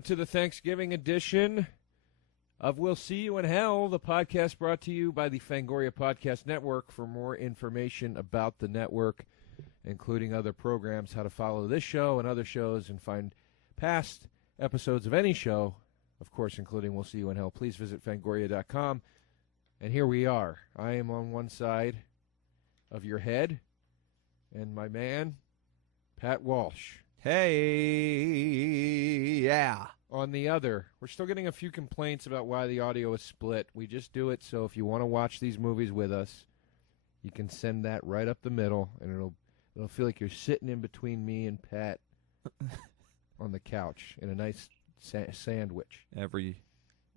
welcome to the Thanksgiving edition of We'll See You in Hell, the podcast brought to you by the FANGORIA Podcast Network. For more information about the network, including other programs, how to follow this show and other shows, and find past episodes of any show, of course, including We'll See You in Hell, please visit fangoria.com. And here we are. I am on one side of your head, and my man, Pat Walsh. Hey, yeah. On the other. We're still getting a few complaints about why the audio is split. We just do it so if you want to watch these movies with us, you can send that right up the middle, and it'll feel like you're sitting in between me and Pat on the couch in a nice sandwich. Every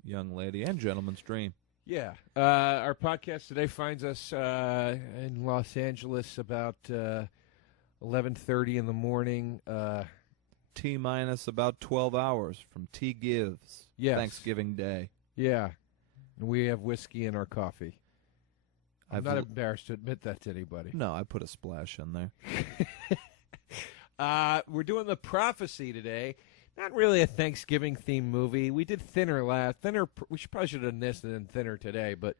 young lady and gentleman's dream. Yeah. Our podcast today finds us in Los Angeles about 11:30 in the morning. T-minus about 12 hours from T-Gives. Yes. Thanksgiving Day. Yeah. And we have whiskey in our coffee. I'm not embarrassed to admit that to anybody. No, I put a splash in there. We're doing The Prophecy today. Not really a Thanksgiving-themed movie. We did Thinner last. We probably should have done this and then Thinner today, but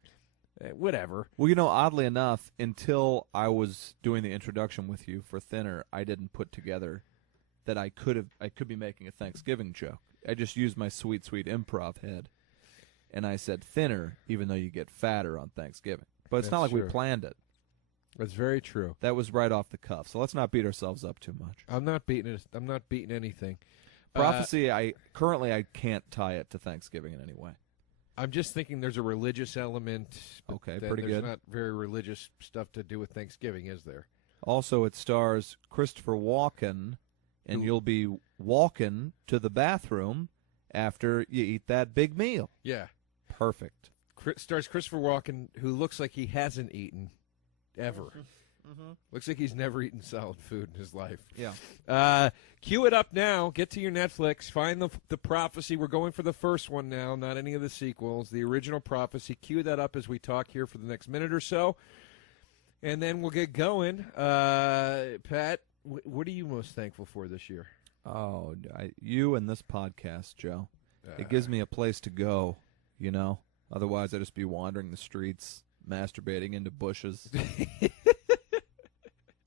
whatever. Well, you know, oddly enough, until I was doing the introduction with you for Thinner, I didn't put together that I could be making a Thanksgiving joke. I just used my sweet improv head, and I said Thinner, even though you get fatter on Thanksgiving. But it's not like we planned it. That's very true. That was right off the cuff. So let's not beat ourselves up too much. I'm not beating anything. Prophecy, I can't tie it to Thanksgiving in any way. I'm just thinking there's a religious element. Okay, pretty good. There's not very religious stuff to do with Thanksgiving, is there? Also, it stars Christopher Walken, and you'll be walking to the bathroom after you eat that big meal. Yeah. Perfect. Stars Christopher Walken, who looks like he hasn't eaten ever. Mm-hmm. Looks like he's never eaten solid food in his life. Yeah. Cue it up now. Get to your Netflix. Find the Prophecy. We're going for the first one now, not any of the sequels. The original Prophecy. Cue that up as we talk here for the next minute or so. And then we'll get going. Pat, what are you most thankful for this year? Oh, you and this podcast, Joe. It gives me a place to go, you know. Otherwise, I'd just be wandering the streets, masturbating into bushes.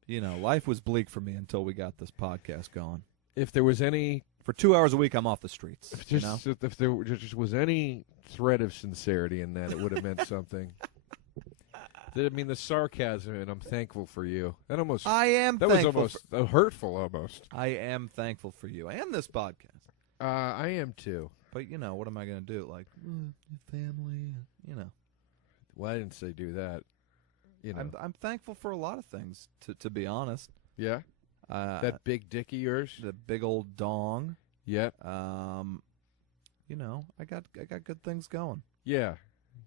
You know, life was bleak for me until we got this podcast going. If there was any... For 2 hours a week, I'm off the streets. If there just was any thread of sincerity in that, it would have meant something. I mean, the sarcasm, and I'm thankful for you. That was almost hurtful, almost. I am thankful for you and this podcast. I am too. But, you know, what am I going to do? Like, your family, you know. Well, I didn't say do that. You know. I'm thankful for a lot of things, to be honest. Yeah? That big dick of yours? The big old dong. Yeah. You know, I got good things going. Yeah.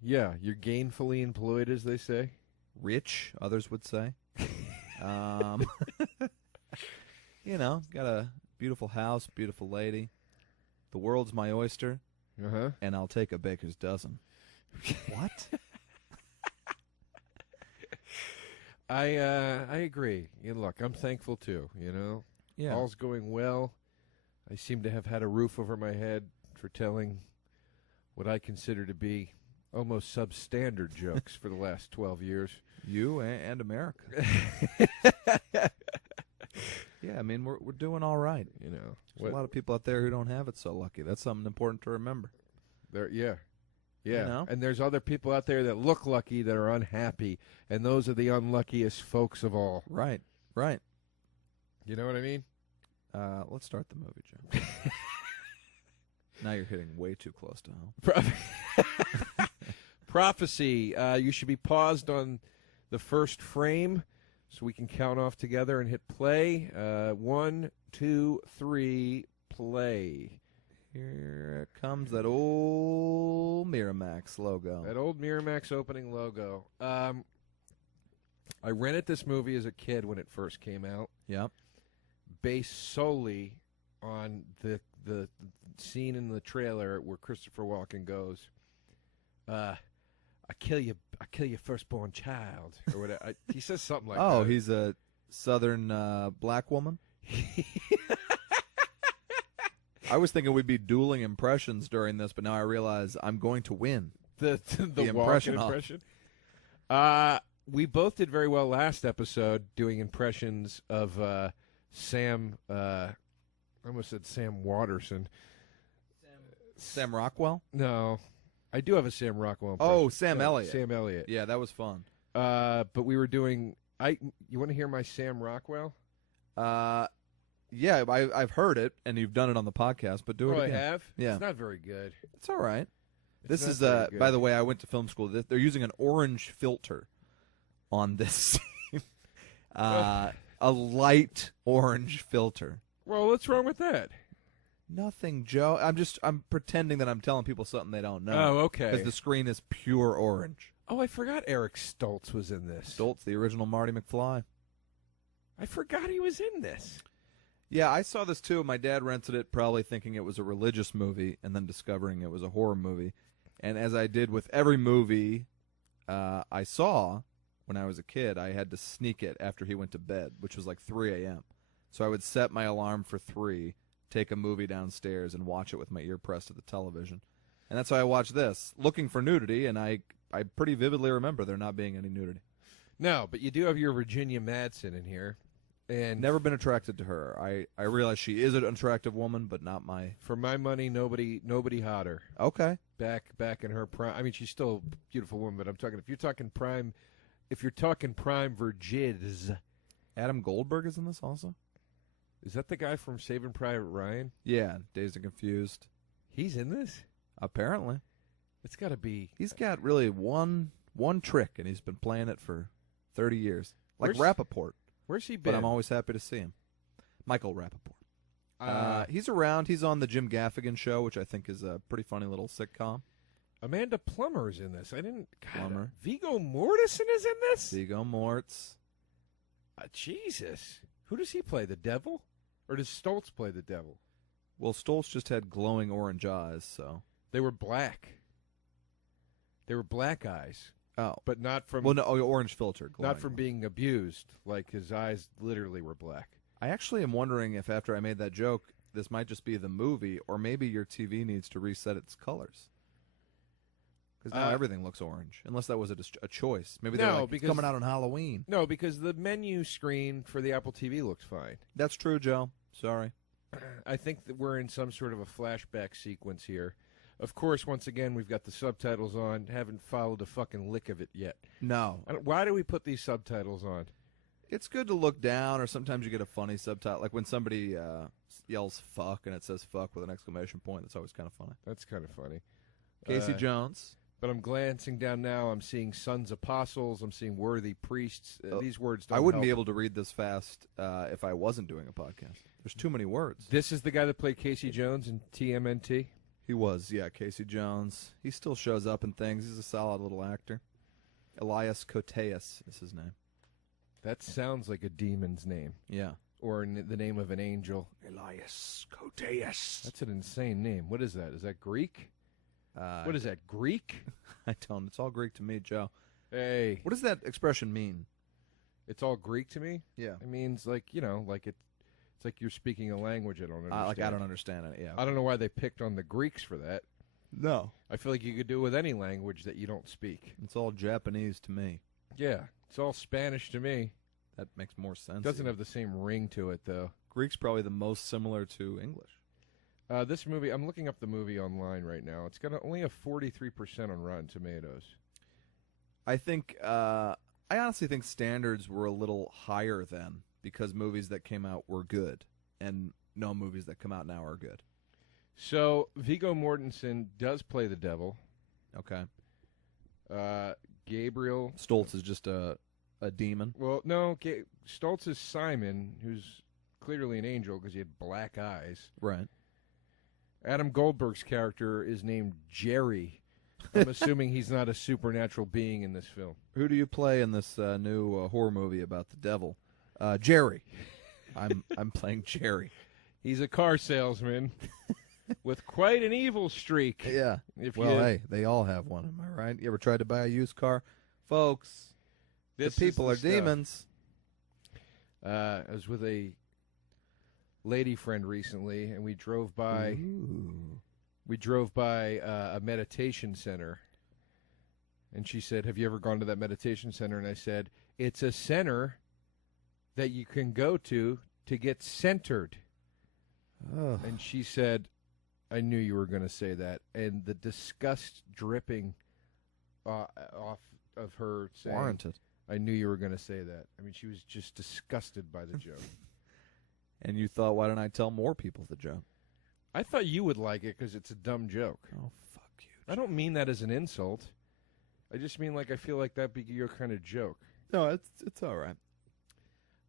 Yeah. You're gainfully employed, as they say. Rich, others would say. You know, got a beautiful house, beautiful lady. The world's my oyster. Uh-huh. And I'll take a baker's dozen. What? I agree. Look, I'm thankful too, you know. Yeah. All's going well. I seem to have had a roof over my head for telling what I consider to be almost substandard jokes for the last 12 years. You and America. Yeah, I mean, we're doing all right. You know, there's a lot of people out there who don't have it so lucky. That's something important to remember. Yeah. You know? And there's other people out there that look lucky that are unhappy, and those are the unluckiest folks of all. Right. You know what I mean? Let's start the movie, Joe. Now you're hitting way too close to home. Prophecy. You should be paused on the first frame so we can count off together and hit play. 1, 2, 3, play. Here comes that old Miramax logo. That old Miramax opening logo. I rented this movie as a kid when it first came out. Yep. Based solely on the scene in the trailer where Christopher Walken goes, I kill your firstborn child, or whatever. He says something like that. Oh, he's a Southern black woman? I was thinking we'd be dueling impressions during this, but now I realize I'm going to win. The impression Walken off. impression. We both did very well last episode doing impressions of Sam. I almost said Sam Waterson. Sam Rockwell? No, I do have a Sam Rockwell impression. Oh, Sam Elliott. Sam Elliott. Yeah, that was fun. But we were doing. You want to hear my Sam Rockwell? Yeah, I've heard it, and you've done it on the podcast, but do it again. I have? Yeah. It's not very good. It's all right. It's This is, not very good. by the way, I went to film school. They're using an orange filter on this scene. A light orange filter. Well, what's wrong with that? Nothing, Joe. I'm pretending that I'm telling people something they don't know. Oh, okay. Because the screen is pure orange. Oh, I forgot Eric Stoltz was in this. Stoltz, the original Marty McFly. I forgot he was in this. Yeah, I saw this too. My dad rented it, probably thinking it was a religious movie, and then discovering it was a horror movie. And as I did with every movie I saw when I was a kid, I had to sneak it after he went to bed, which was like 3 a.m. So I would set my alarm for 3, take a movie downstairs, and watch it with my ear pressed to the television. And that's how I watched this, looking for nudity, and I pretty vividly remember there not being any nudity. No, but you do have your Virginia Madsen in here. And Never been attracted to her. I realize she is an attractive woman, but not my... for my money, nobody hotter. Okay. Back in her prime. I mean, she's still a beautiful woman, but I'm talking if you're talking prime virgids. Adam Goldberg is in this also? Is that the guy from Saving Private Ryan? Yeah, Dazed and Confused. He's in this? Apparently. It's got to be. He's got really one trick, and he's been playing it for 30 years. Like Where's- Rappaport. Where's he been? But I'm always happy to see him. Michael Rappaport. He's around. He's on the Jim Gaffigan Show, which I think is a pretty funny little sitcom. Amanda Plummer's in this. I didn't. God, Plummer. Viggo Mortensen is in this? Viggo Mortz. Jesus. Who does he play? The devil? Or does Stoltz play the devil? Well, Stoltz just had glowing orange eyes, so... They were black. They were black eyes. Oh. But not from Well, no, orange filter. not from being abused. Like his eyes literally were black. I actually am wondering if after I made that joke, this might just be the movie, or maybe your TV needs to reset its colors. Because now everything looks orange, unless that was a choice. Maybe they're like, it's coming out on Halloween. No, because the menu screen for the Apple TV looks fine. That's true, Joe. Sorry. I think that we're in some sort of a flashback sequence here. Of course, once again, we've got the subtitles on. Haven't followed a fucking lick of it yet. No. Why do we put these subtitles on? It's good to look down, or sometimes you get a funny subtitle. Like when somebody yells fuck and it says fuck with an exclamation point. That's always kind of funny. That's kind of funny. Casey Jones. But I'm glancing down now. I'm seeing sons apostles. I'm seeing worthy priests. These words don't I wouldn't help. be able to read this fast if I wasn't doing a podcast. There's too many words. This is the guy that played Casey Jones in TMNT? He was, yeah, Casey Jones. He still shows up in things. He's a solid little actor. Elias Koteas is his name. That sounds like a demon's name. Yeah. Or the name of an angel. Elias Koteas. That's an insane name. What is that? Is that Greek? What is that, Greek? I don't. It's all Greek to me, Joe. Hey. What does that expression mean? It's all Greek to me? Yeah. It means, like, you know, like it's like you're speaking a language I don't understand. Like I don't understand it, yeah. I don't know why they picked on the Greeks for that. No. I feel like you could do it with any language that you don't speak. It's all Japanese to me. Yeah. It's all Spanish to me. That makes more sense. Doesn't have the same ring to it, though. Greek's probably the most similar to English. This movie, I'm looking up the movie online right now. It's got only a 43% on Rotten Tomatoes. I think, I honestly think standards were a little higher then because movies that came out were good, and no movies that come out now are good. So, Viggo Mortensen does play the devil. Okay. Gabriel Stoltz is just a demon. Well, no, Stoltz is Simon, who's clearly an angel because he had black eyes. Right. Adam Goldberg's character is named Jerry. I'm assuming he's not a supernatural being in this film. Who do you play in this new horror movie about the devil? Jerry. I'm playing Jerry. He's a car salesman with quite an evil streak. Yeah. Hey, they all have one, am I right? You ever tried to buy a used car? Folks, the people are demons. I was with a lady friend recently, and we drove by. Ooh. We drove by a meditation center, and she said, "Have you ever gone to that meditation center?" And I said, "It's a center that you can go to get centered." Oh. And she said, "I knew you were going to say that," and the disgust dripping off of her saying, Warranted. "I knew you were going to say that." I mean, she was just disgusted by the joke. And you thought, why don't I tell more people the joke? I thought you would like it because it's a dumb joke. Oh, fuck you. I don't mean that as an insult. I just mean like I feel like that'd be your kind of joke. No, it's all right.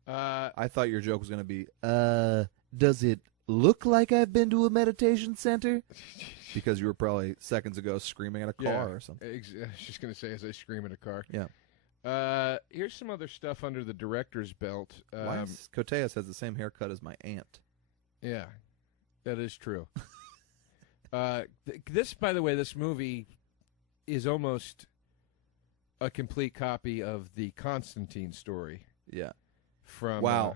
Uh, I thought your joke was going to be, does it look like I've been to a meditation center? Because you were probably seconds ago screaming at a car or something. I was just going to say as I scream at a car. Yeah. Here's some other stuff under the director's belt. Koteas has the same haircut as my aunt. Yeah, that is true. This, by the way, this movie is almost a complete copy of the Constantine story. Yeah. From wow.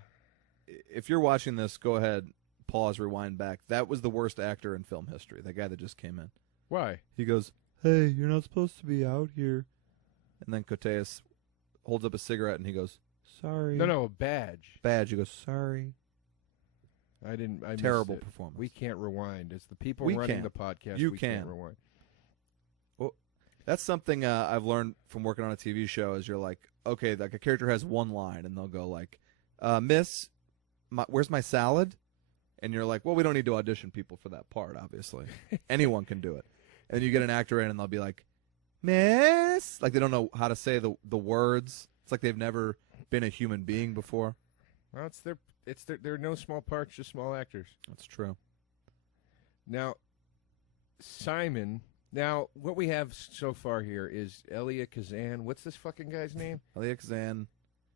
If you're watching this, go ahead, pause, rewind back. That was the worst actor in film history, that guy that just came in. Why? He goes, "Hey, you're not supposed to be out here." And then Koteas holds up a cigarette and he goes, "Sorry." No, a badge. Badge. He goes, "Sorry." I Terrible missed it. performance. We can't rewind. It's the people We running can. the podcast. You we can. can't rewind. That's something I've learned from working on a TV show is you're like, okay, like a character has one line and they'll go like, "Miss, where's my salad?" And you're like, well, we don't need to audition people for that part, obviously. Anyone can do it. And you get an actor in and they'll be like, "Miss," like they don't know how to say the words. It's like they've never been a human being before. Well, they're no small parts, just small actors. That's true. Now, Simon. Now, what we have so far here is Elia Kazan. What's this fucking guy's name? Elia Kazan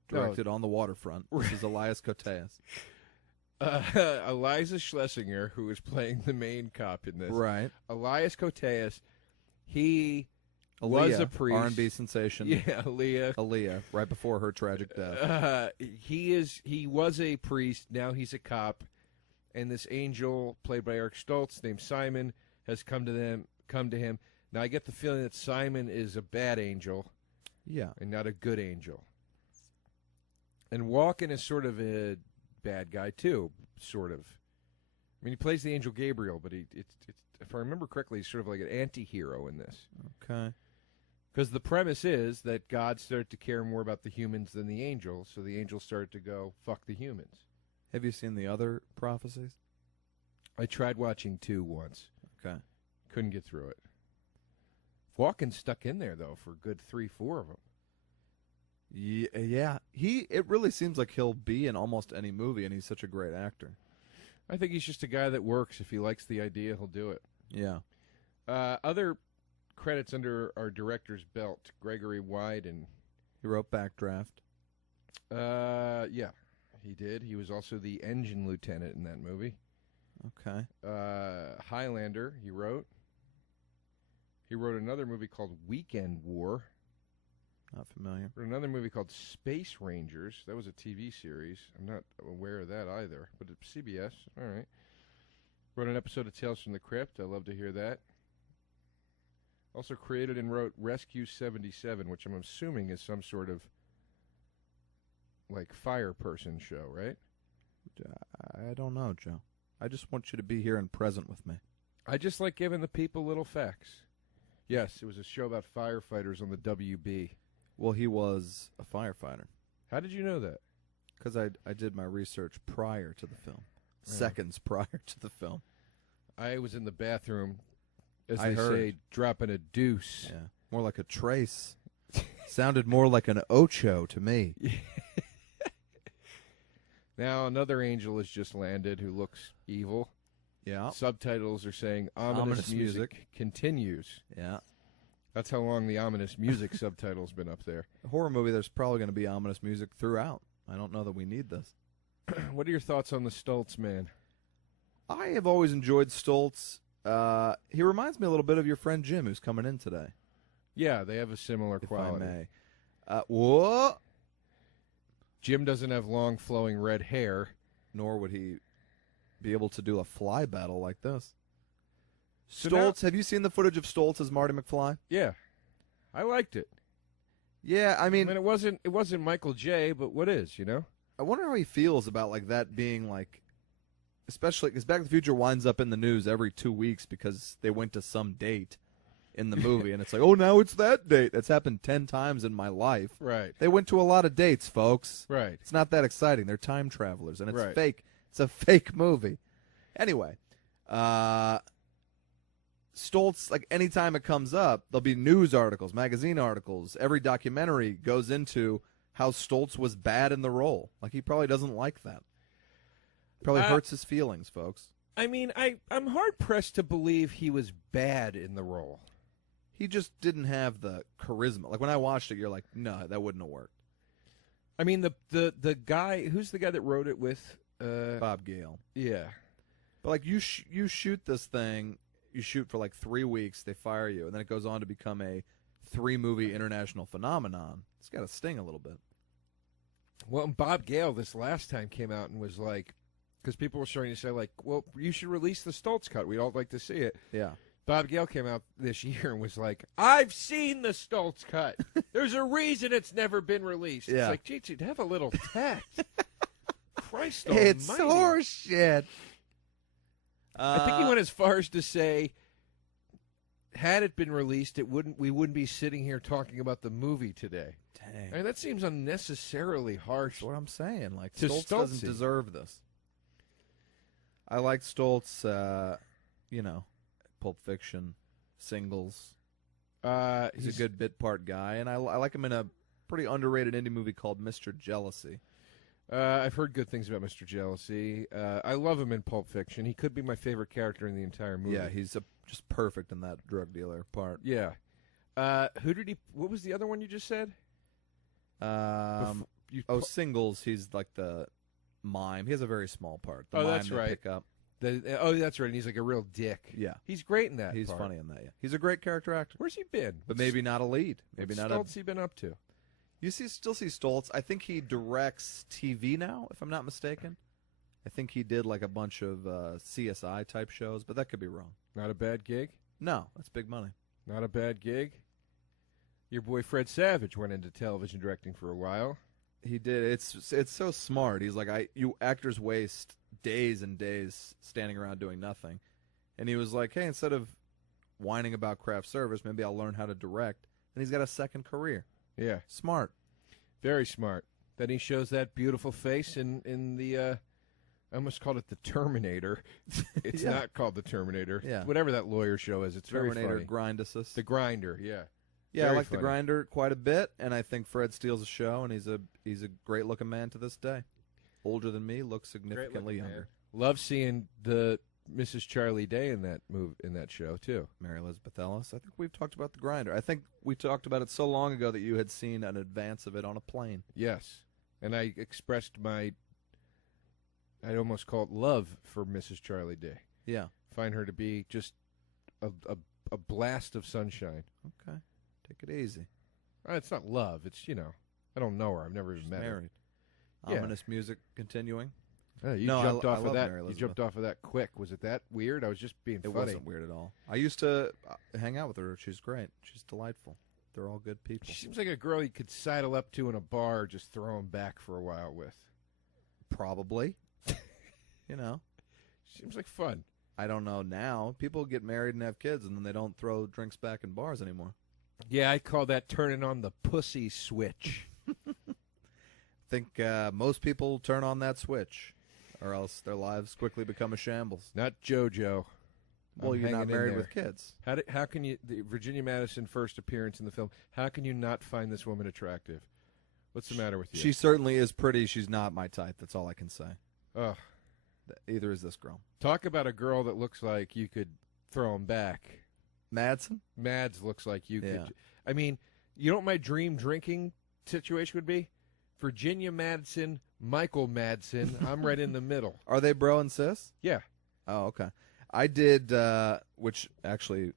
directed On the Waterfront. This is Elias Koteas. Eliza Schlesinger, who is playing the main cop in this. Right. Elias Koteas, he Aaliyah, was a priest. R&B sensation. Yeah, Aaliyah, right before her tragic death. He was a priest. Now he's a cop, and this angel, played by Eric Stoltz, named Simon, has come to him. Now I get the feeling that Simon is a bad angel, Yeah, and not a good angel. And Walken is sort of a bad guy too, sort of. I mean, he plays the angel Gabriel, but if I remember correctly, he's sort of like an anti-hero in this. okay. Because the premise is that God started to care more about the humans than the angels, so the angels started to go, fuck the humans. Have you seen the other prophecies? I tried watching 2 once. Okay. Couldn't get through it. Walken's stuck in there, though, for a good 3-4 of them. Yeah. It really seems like he'll be in almost any movie, and he's such a great actor. I think he's just a guy that works. If he likes the idea, he'll do it. Yeah. Other credits under our director's belt, Gregory Wyden. He wrote Backdraft. Yeah, he did. He was also the engine lieutenant in that movie. Okay. Highlander, he wrote. He wrote another movie called Weekend War. Not familiar. Wrote another movie called Space Rangers. That was a TV series. I'm not aware of that either, but it's CBS. All right. Wrote an episode of Tales from the Crypt. I love to hear that. Also created and wrote Rescue 77, which I'm assuming is some sort of like fire person show, right? I don't know, Joe. I just want you to be here and present with me. I just like giving the people little facts. Yes, it was a show about firefighters on the WB. Well, he was a firefighter. How did you know that? Because I did my research prior to the film. Yeah. Seconds prior to the film. I was in the bathroom, as I they heard. say, dropping a deuce. Yeah. More like a trace. Sounded more like an ocho to me. Now another angel has just landed who looks evil. Yeah. Subtitles are saying ominous music continues. Yeah. That's how long the ominous music subtitle's been up there. A horror movie, there's probably going to be ominous music throughout. I don't know that we need this. What are your thoughts on the Stoltz man? I have always enjoyed Stoltz. He reminds me a little bit of your friend Jim, who's coming in today. Yeah, they have a similar If quality. I may. Whoa! Jim doesn't have long flowing red hair. Nor would he be able to do a fly battle like this. So Stoltz, have you seen the footage of Stoltz as Marty McFly? Yeah, I liked it. Yeah, I mean, it wasn't Michael J, but what is, you know? I wonder how he feels about like that being like, especially because Back to the Future winds up in the news every 2 weeks because they went to some date in the movie, and it's like, oh, now it's that date. That's happened 10 times in my life. Right. They went to a lot of dates, folks. Right. It's not that exciting. They're time travelers, and it's Right. fake. It's a fake movie. Anyway, Stoltz, like anytime it comes up, there'll be news articles, magazine articles. Every documentary goes into how Stoltz was bad in the role. Like he probably doesn't like that. Probably hurts his feelings, folks. I mean, I'm hard-pressed to believe he was bad in the role. He just didn't have the charisma. Like when I watched it, you're like, no, that wouldn't have worked. I mean, the guy, who's the guy that wrote it with? Bob Gale. Yeah. But like you shoot this thing, you shoot for like 3 weeks, they fire you, and then it goes on to become a 3-movie international phenomenon. It's got to sting a little bit. Well, and Bob Gale this last time came out and was like, because people were starting to say like, well, you should release the Stoltz cut. We'd all like to see it. Yeah. Bob Gale came out this year and was like, I've seen the Stoltz cut. There's a reason it's never been released. Yeah. It's like, geez, have a little tact. Christ almighty. It's horseshit. I think he went as far as to say, had it been released, we wouldn't be sitting here talking about the movie today. Dang. I mean, that seems unnecessarily harsh. That's what I'm saying. Like To Stoltz Stoltzy. doesn't deserve this. I like Stoltz, Pulp Fiction, Singles. He's a good bit part guy, and I like him in a pretty underrated indie movie called Mr. Jealousy. I've heard good things about Mr. Jealousy. I love him in Pulp Fiction. He could be my favorite character in the entire movie. Yeah, he's just perfect in that drug dealer part. Yeah. What was the other one you just said? Singles, he's like the mime. He has a very small part. The mime that's they right. pick up. That's right. And he's like a real dick. Yeah. He's great in that He's part. funny in that, yeah. He's a great character actor. Where's he been? But maybe not a lead. Maybe What's not Stoltz he been up to? You still see Stoltz. I think he directs TV now, if I'm not mistaken. I think he did like a bunch of CSI type shows, but that could be wrong. Not a bad gig? No, that's big money. Not a bad gig? Your boy Fred Savage went into television directing for a while. He did. It's so smart. He's like, you actors waste days and days standing around doing nothing. And he was like, hey, instead of whining about craft service, maybe I'll learn how to direct. And he's got a second career. Yeah. Smart. Very smart. Then he shows that beautiful face in the, I almost called it the Terminator. It's Yeah. not called the Terminator. Yeah. Whatever that lawyer show is, it's Terminator very funny. Grind Assist. The Grinder, yeah. Yeah, Very I like funny. The Grinder quite a bit, and I think Fred steals the show, and he's a great-looking man to this day. Older than me, looks significantly Great-looking younger. man. Love seeing the Mrs. Charlie Day in that show too. Mary Elizabeth Ellis. I think we've talked about The Grinder. I think we talked about it so long ago that you had seen an advance of it on a plane. Yes, and I expressed I'd almost call it love for Mrs. Charlie Day. Yeah. Find her to be just a blast of sunshine. Okay. Take it easy. It's not love. It's, I don't know her. I've never even met Married. Yeah. Ominous music continuing. her. You No, jumped I off of love that. Mary You Elizabeth. jumped off of that quick. Was it that weird? I was just being It funny. wasn't weird at all. I used to hang out with her. She's great. She's delightful. They're all good people. She seems like a girl you could sidle up to in a bar, just throw him back for a while with. Probably. Seems like fun. I don't know now. People get married and have kids, and then they don't throw drinks back in bars anymore. Yeah, I call that turning on the pussy switch. I think most people turn on that switch, or else their lives quickly become a shambles. Not JoJo. Well, I'm you're not hanging in married there. with kids. How can you, the Virginia Madison first appearance in the film, how can you not find this woman attractive? What's the matter with you? She certainly is pretty. She's not my type. That's all I can say. Ugh. Either is this girl. Talk about a girl that looks like you could throw him back. Madsen? Mads looks like you Yeah. could. I mean, you know what my dream drinking situation would be? Virginia Madsen, Michael Madsen. I'm right in the middle. Are they bro and sis? Yeah. Oh, okay. I did, which actually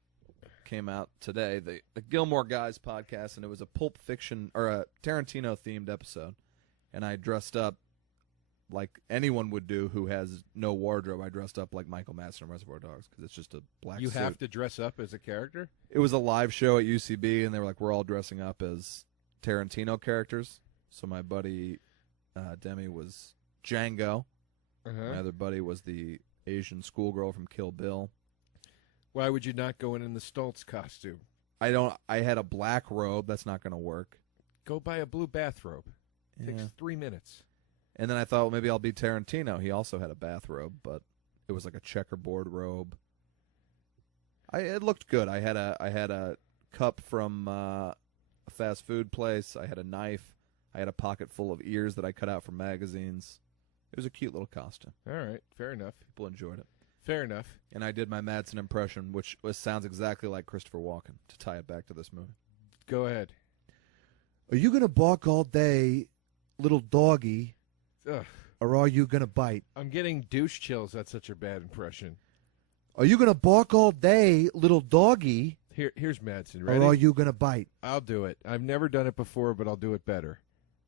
came out today, the Gilmore Guys podcast, and it was a Pulp Fiction or a Tarantino themed episode, and I dressed up like anyone would do who has no wardrobe. I dressed up like Michael Madsen in Reservoir Dogs because it's just a black You suit. have to dress up as a character? It was a live show at UCB, and they were like, we're all dressing up as Tarantino characters. So my buddy Demi was Django. My other buddy was the Asian schoolgirl from Kill Bill. Why would you not go in the Stoltz costume? I had a black robe. That's not going to work. Go buy a blue bathrobe. Takes 3 minutes. And then I thought, well, maybe I'll be Tarantino. He also had a bathrobe, but it was like a checkerboard robe. It looked good. I had a cup from a fast food place. I had a knife. I had a pocket full of ears that I cut out from magazines. It was a cute little costume. All right, fair enough. People enjoyed it. Fair enough. And I did my Madsen impression, which sounds exactly like Christopher Walken, to tie it back to this movie. Go ahead. Are you going to bark all day, little doggy, Ugh. or are you going to bite? I'm getting douche chills. That's such a bad impression. Are you going to bark all day, little doggy, Here's Madsen. Ready? or are you going to bite? I'll do it. I've never done it before, but I'll do it better.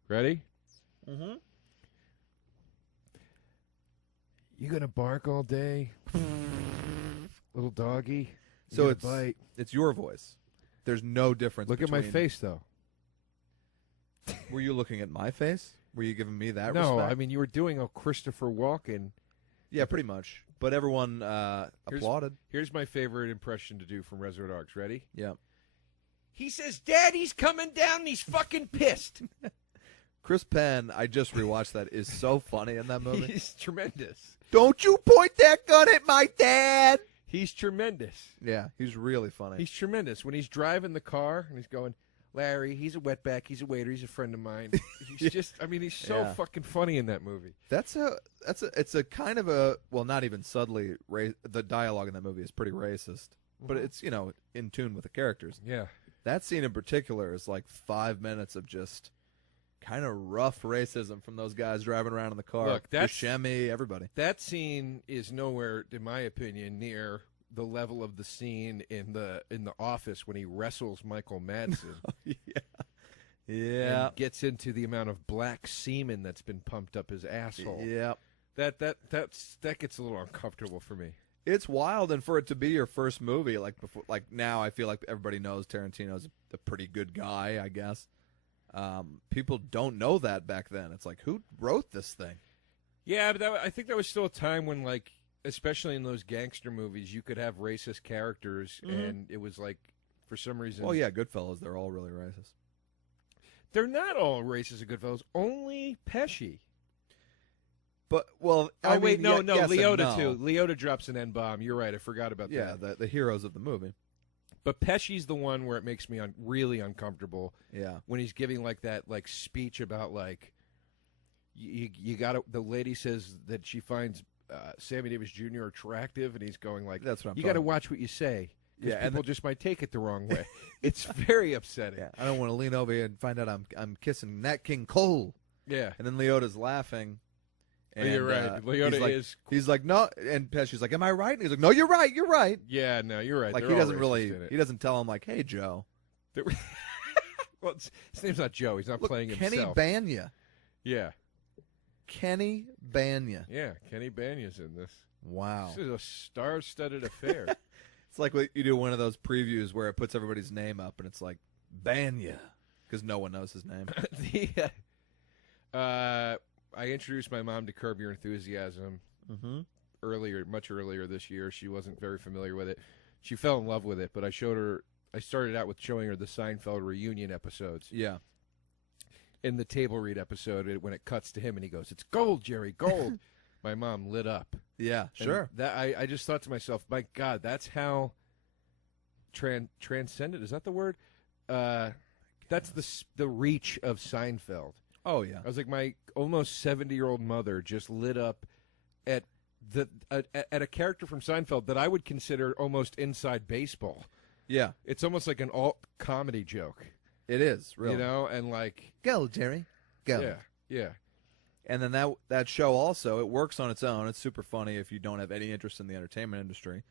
Ready? Mm-hmm. You gonna bark all day, little doggy? You So gonna bite? it's your voice. There's no difference. Look at my between- face, though. Were you looking at my face? Were you giving me that No, respect? I mean you were doing a Christopher Walken. Yeah, pretty much. But everyone applauded. Here's my favorite impression to do from Reservoir Dogs. Ready? Yeah. He says, "Daddy's coming down. And he's fucking pissed." Chris Penn, I just rewatched that, is so funny in that movie. He's tremendous. Don't you point that gun at my dad! He's tremendous. Yeah, he's really funny. He's tremendous. When he's driving the car and he's going, "Larry, he's a wetback. He's a waiter. He's a friend of mine." He's just, I mean, he's so Yeah. fucking funny in that movie. It's a kind of a, well, not even subtly, the dialogue in that movie is pretty racist, but it's, in tune with the characters. Yeah. That scene in particular is like 5 minutes of just kind of rough racism from those guys driving around in the car. Look, that's- Buscemi, everybody. That scene is nowhere, in my opinion, near the level of the scene in the Office when he wrestles Michael Madsen. Yeah. And gets into the amount of black semen that's been pumped up his asshole. Yeah. That gets a little uncomfortable for me. It's wild, and for it to be your first movie, like now, I feel like everybody knows Tarantino's a pretty good guy, I guess. People don't know that back then. It's like, who wrote this thing? Yeah, but I think that was still a time when, like, especially in those gangster movies, you could have racist characters, and it was like, for some reason. Well, yeah, Goodfellas, they're all really racist. They're not all racist and Goodfellas. Only Pesci. But, well, Oh, wait, no, yes and Leota, no. too. Leota drops an N-bomb. You're right. I forgot about Yeah, that. the heroes of the movie. But Pesci's the one where it makes me really uncomfortable. Yeah. When he's giving, like, that, like, speech about, like, you got to, the lady says that she finds Sammy Davis Jr. attractive, and he's going, like, That's what I'm you got to talking watch what you say. Yeah, and people just might take it the wrong way. It's very upsetting. Yeah, I don't want to lean over here and find out I'm kissing Nat King Cole. Yeah. And then Leota's laughing. And, you're right. Leota is. He's like, no. And Pesci's like, am I right? And he's like, no, you're right. You're right. Yeah, no, you're right. Like, They're he all doesn't racist really, in it. he doesn't tell him, like, hey, Joe. Well, his name's not Joe. He's not Look, playing Kenny himself. Banya. Yeah. Kenny Banya. Yeah, Kenny Banya's in this. Wow. This is a star-studded affair. It's like when you do one of those previews where it puts everybody's name up, and it's like, Banya. Because no one knows his name. I introduced my mom to Curb Your Enthusiasm much earlier this year. She wasn't very familiar with it. She fell in love with it, but I started out with showing her the Seinfeld reunion episodes. Yeah. In the table read episode, when it cuts to him and he goes, "It's gold, Jerry, gold." My mom lit up. Yeah, And sure. that I just thought to myself, my God, that's how transcendent, is that the word? That's the reach of Seinfeld. Oh, yeah. I was like, my almost 70-year-old mother just lit up at at a character from Seinfeld that I would consider almost inside baseball. Yeah. It's almost like an alt comedy joke. It is, really. You know, and like, Go, Jerry. Go. yeah, yeah. And then that show also, it works on its own. It's super funny if you don't have any interest in the entertainment industry.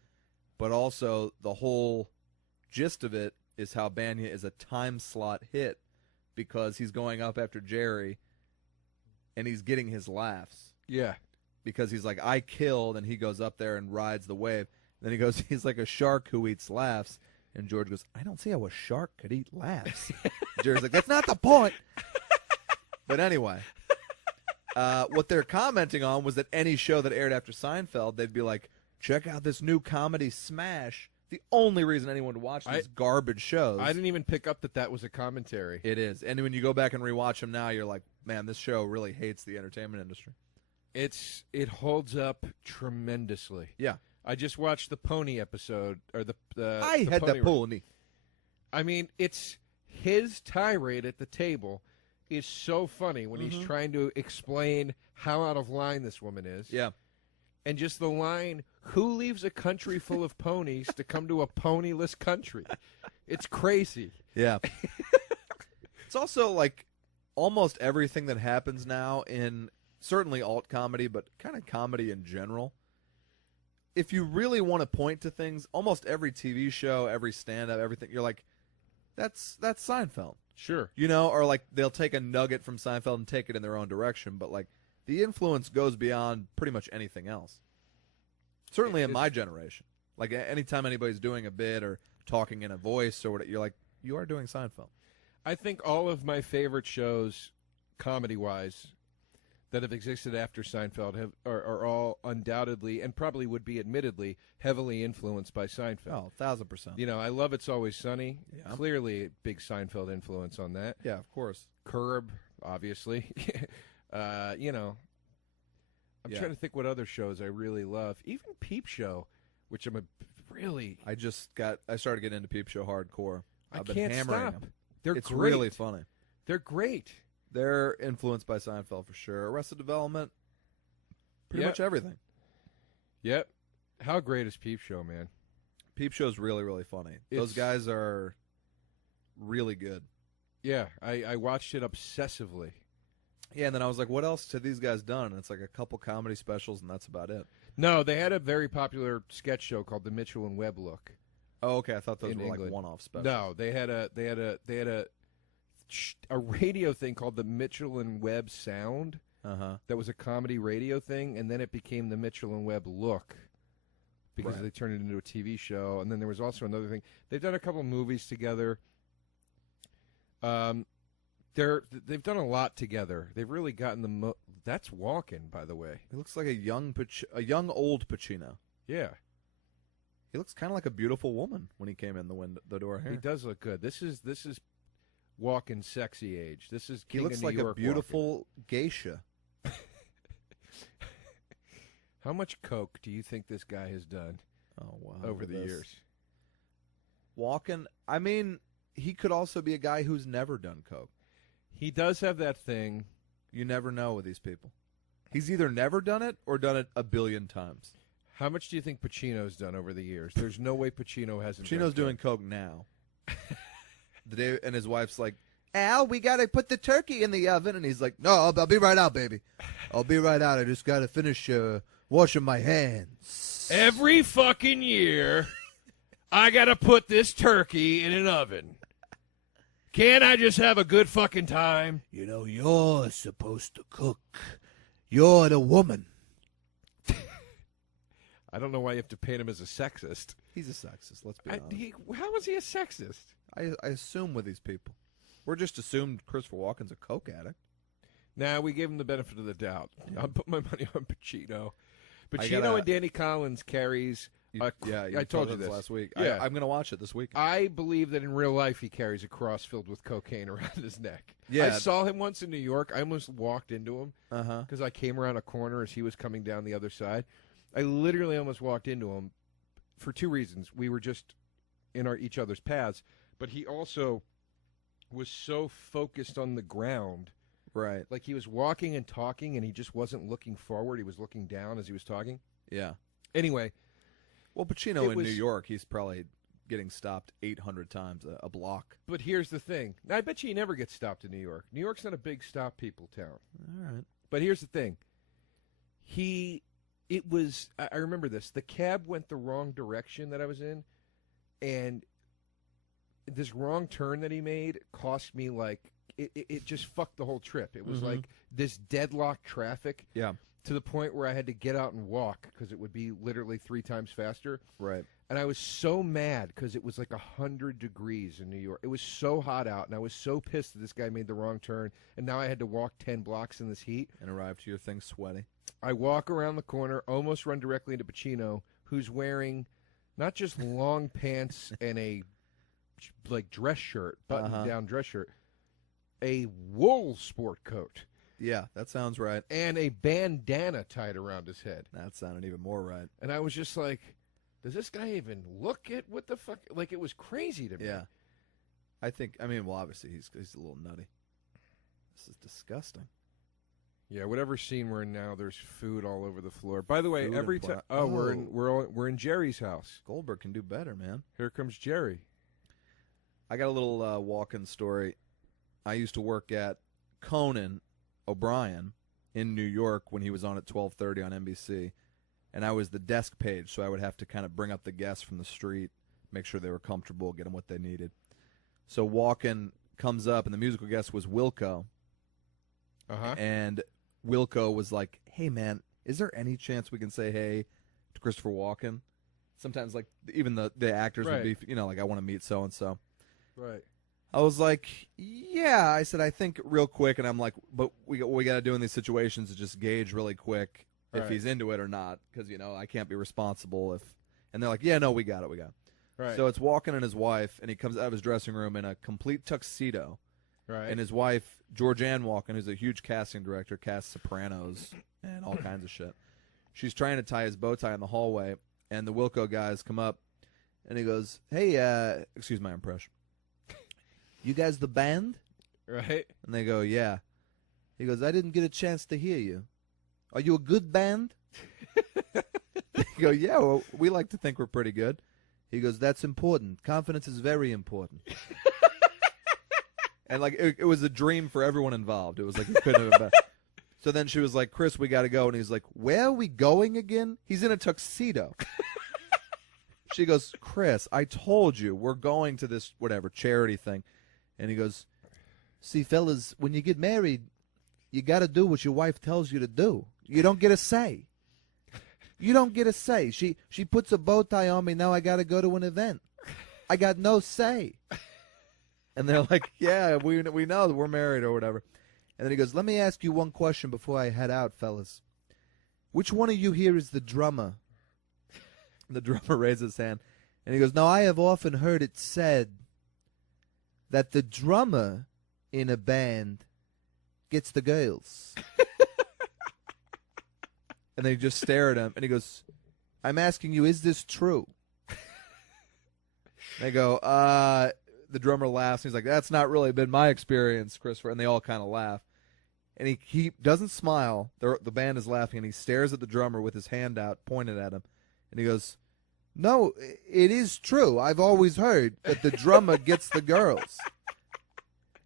But also, the whole gist of it is how Banya is a time slot hit because he's going up after Jerry, and he's getting his laughs. Yeah. because he's like, I killed, and he goes up there and rides the wave. Then he goes, he's like a shark who eats laughs. And George goes, I don't see how a shark could eat laughs. George's like, that's not the point. But anyway, what they're commenting on was that any show that aired after Seinfeld, they'd be like, check out this new comedy smash. The only reason anyone would watch these garbage shows. I didn't even pick up that was a commentary. It is. And when you go back and rewatch them now, you're like, man, this show really hates the entertainment industry. It holds up tremendously. Yeah. I just watched the pony episode, or the I had the pony. I mean, it's his tirade at the table is so funny when he's trying to explain how out of line this woman is. Yeah. And just the line, who leaves a country full of ponies to come to a ponyless country? It's crazy. Yeah. It's also like almost everything that happens now in certainly alt comedy, but kind of comedy in general. If you really want to point to things, almost every TV show, every stand-up, everything, you're like, that's Seinfeld. Sure. You know, or like they'll take a nugget from Seinfeld and take it in their own direction, but like the influence goes beyond pretty much anything else. Certainly in my generation. Like anytime anybody's doing a bit or talking in a voice or whatever, you're like, you are doing Seinfeld. I think all of my favorite shows, comedy-wise, that have existed after Seinfeld are all undoubtedly, and probably would be admittedly, heavily influenced by Seinfeld. Oh, 1,000%. You know, I love It's Always Sunny. Yeah. Clearly a big Seinfeld influence on that. Yeah, of course. Curb, obviously. You know, I'm trying to think what other shows I really love. Even Peep Show, which I'm a really... I started getting into Peep Show hardcore. I've been can't hammering stop. them. It's great. Really funny. They're great. They're influenced by Seinfeld for sure. Arrested Development, pretty much everything. Yep. How great is Peep Show, man? Peep Show's really, really funny. Those guys are really good. Yeah, I watched it obsessively. Yeah, and then I was like, what else have these guys done? And it's like a couple comedy specials, and that's about it. No, they had a very popular sketch show called The Mitchell and Webb Look. Oh, okay. I thought those were England. like one-off specials. No, they had a radio thing called the Mitchell and Webb Sound. That was a comedy radio thing, and then it became the Mitchell and Webb Look because they turned it into a TV show. And then there was also another thing. They've done a couple movies together. They've done a lot together. They've really gotten the that's Walken, by the way. He looks like a young old Pacino. Yeah. He looks kind of like a beautiful woman when he came in the door here. He does look good. This is Walken's sexy age. This is King He looks of New like York a beautiful geisha. How much coke do you think this guy has done over the years? Walken, I mean, he could also be a guy who's never done coke. He does have that thing. You never know with these people. He's either never done it or done it a billion times. How much do you think Pacino's done over the years? There's no way Pacino hasn't. Pacino's doing coke now. And his wife's like, Al, we got to put the turkey in the oven. And he's like, no, I'll be right out, baby. I'll be right out. I just got to finish washing my hands. Every fucking year, I got to put this turkey in an oven. Can't I just have a good fucking time? You know, you're supposed to cook. You're the woman. I don't know why you have to paint him as a sexist. He's a sexist, let's be honest. How is he a sexist? I assume with these people. We're just assumed Christopher Walken's a coke addict. Nah, we gave him the benefit of the doubt. I'll put my money on Pacino. Pacino and Danny Collins carries... I told you this last week. Yeah. I'm going to watch it this week. I believe that in real life he carries a cross filled with cocaine around his neck. Yeah. I saw him once in New York. I almost walked into him because I came around a corner as he was coming down the other side. I literally almost walked into him for two reasons. We were just in each other's paths, but he also was so focused on the ground. Right. Like he was walking and talking, and he just wasn't looking forward. He was looking down as he was talking. Yeah. Anyway. Well, Pacino in New York, he's probably getting stopped 800 times a block. But here's the thing. Now, I bet you he never gets stopped in New York. New York's not a big stop people town. All right. But here's the thing. I remember this. The cab went the wrong direction that I was in, and this wrong turn that he made cost me like it just fucked the whole trip. It was Mhm. like this deadlock traffic Yeah. to the point where I had to get out and walk because it would be literally 3 times faster. Right. And I was so mad because it was like 100 degrees in New York. It was so hot out, and I was so pissed that this guy made the wrong turn, and now I had to walk 10 blocks in this heat. And arrive to your thing sweaty. I walk around the corner, almost run directly into Pacino, who's wearing not just long pants and a like dress shirt, button-down dress shirt, a wool sport coat. Yeah, that sounds right. And a bandana tied around his head. That sounded even more right. And I was just like, does this guy even look at what the fuck? Like, it was crazy to me. Yeah. Well, obviously he's a little nutty. This is disgusting. Yeah, whatever scene we're in now, there's food all over the floor. By the way, Food every and time pla- we're in Jerry's house. Goldberg can do better, man. Here comes Jerry. I got a little walk-in story. I used to work at Conan O'Brien in New York when he was on at 12:30 on NBC, and I was the desk page, so I would have to kind of bring up the guests from the street, make sure they were comfortable, get them what they needed. So Walken comes up, and the musical guest was Wilco, and Wilco was like, "Hey, man, is there any chance we can say hey to Christopher Walken?" Sometimes, like, even the actors would be, like, I want to meet so-and-so. Right. I was like, yeah. I said, I think real quick, and I'm like, but what we got to do in these situations is just gauge really quick if he's into it or not, because, I can't be responsible if. And they're like, yeah, no, we got it. Right. So it's Walken and his wife, and he comes out of his dressing room in a complete tuxedo. Right. And his wife, Georgianne Walken, who's a huge casting director, casts Sopranos and all kinds of shit. She's trying to tie his bow tie in the hallway, and the Wilco guys come up, and he goes, hey, excuse my impression. You guys the band? Right. And they go, yeah. He goes, I didn't get a chance to hear you. Are you a good band? They go, yeah, well, we like to think we're pretty good. He goes, that's important. Confidence is very important. And, like, it was a dream for everyone involved. It was like, it couldn't have been. So then she was like, Chris, we got to go. And he's like, where are we going again? He's in a tuxedo. She goes, Chris, I told you we're going to this, whatever, charity thing. And he goes, see, fellas, when you get married, you got to do what your wife tells you to do. You don't get a say. You don't get a say. She puts a bow tie on me. Now I got to go to an event. I got no say. And they're like, yeah, we know that we're married or whatever. And then he goes, let me ask you one question before I head out, fellas. Which one of you here is the drummer? And the drummer raises his hand. And he goes, now I have often heard it said that the drummer in a band gets the girls. And they just stare at him, and he goes, I'm asking you, is this true? They go, the drummer laughs, and he's like, that's not really been my experience, Christopher. And they all kind of laugh. And he doesn't smile. The band is laughing, and he stares at the drummer with his hand out, pointed at him. And he goes, no, it is true. I've always heard that the drummer gets the girls.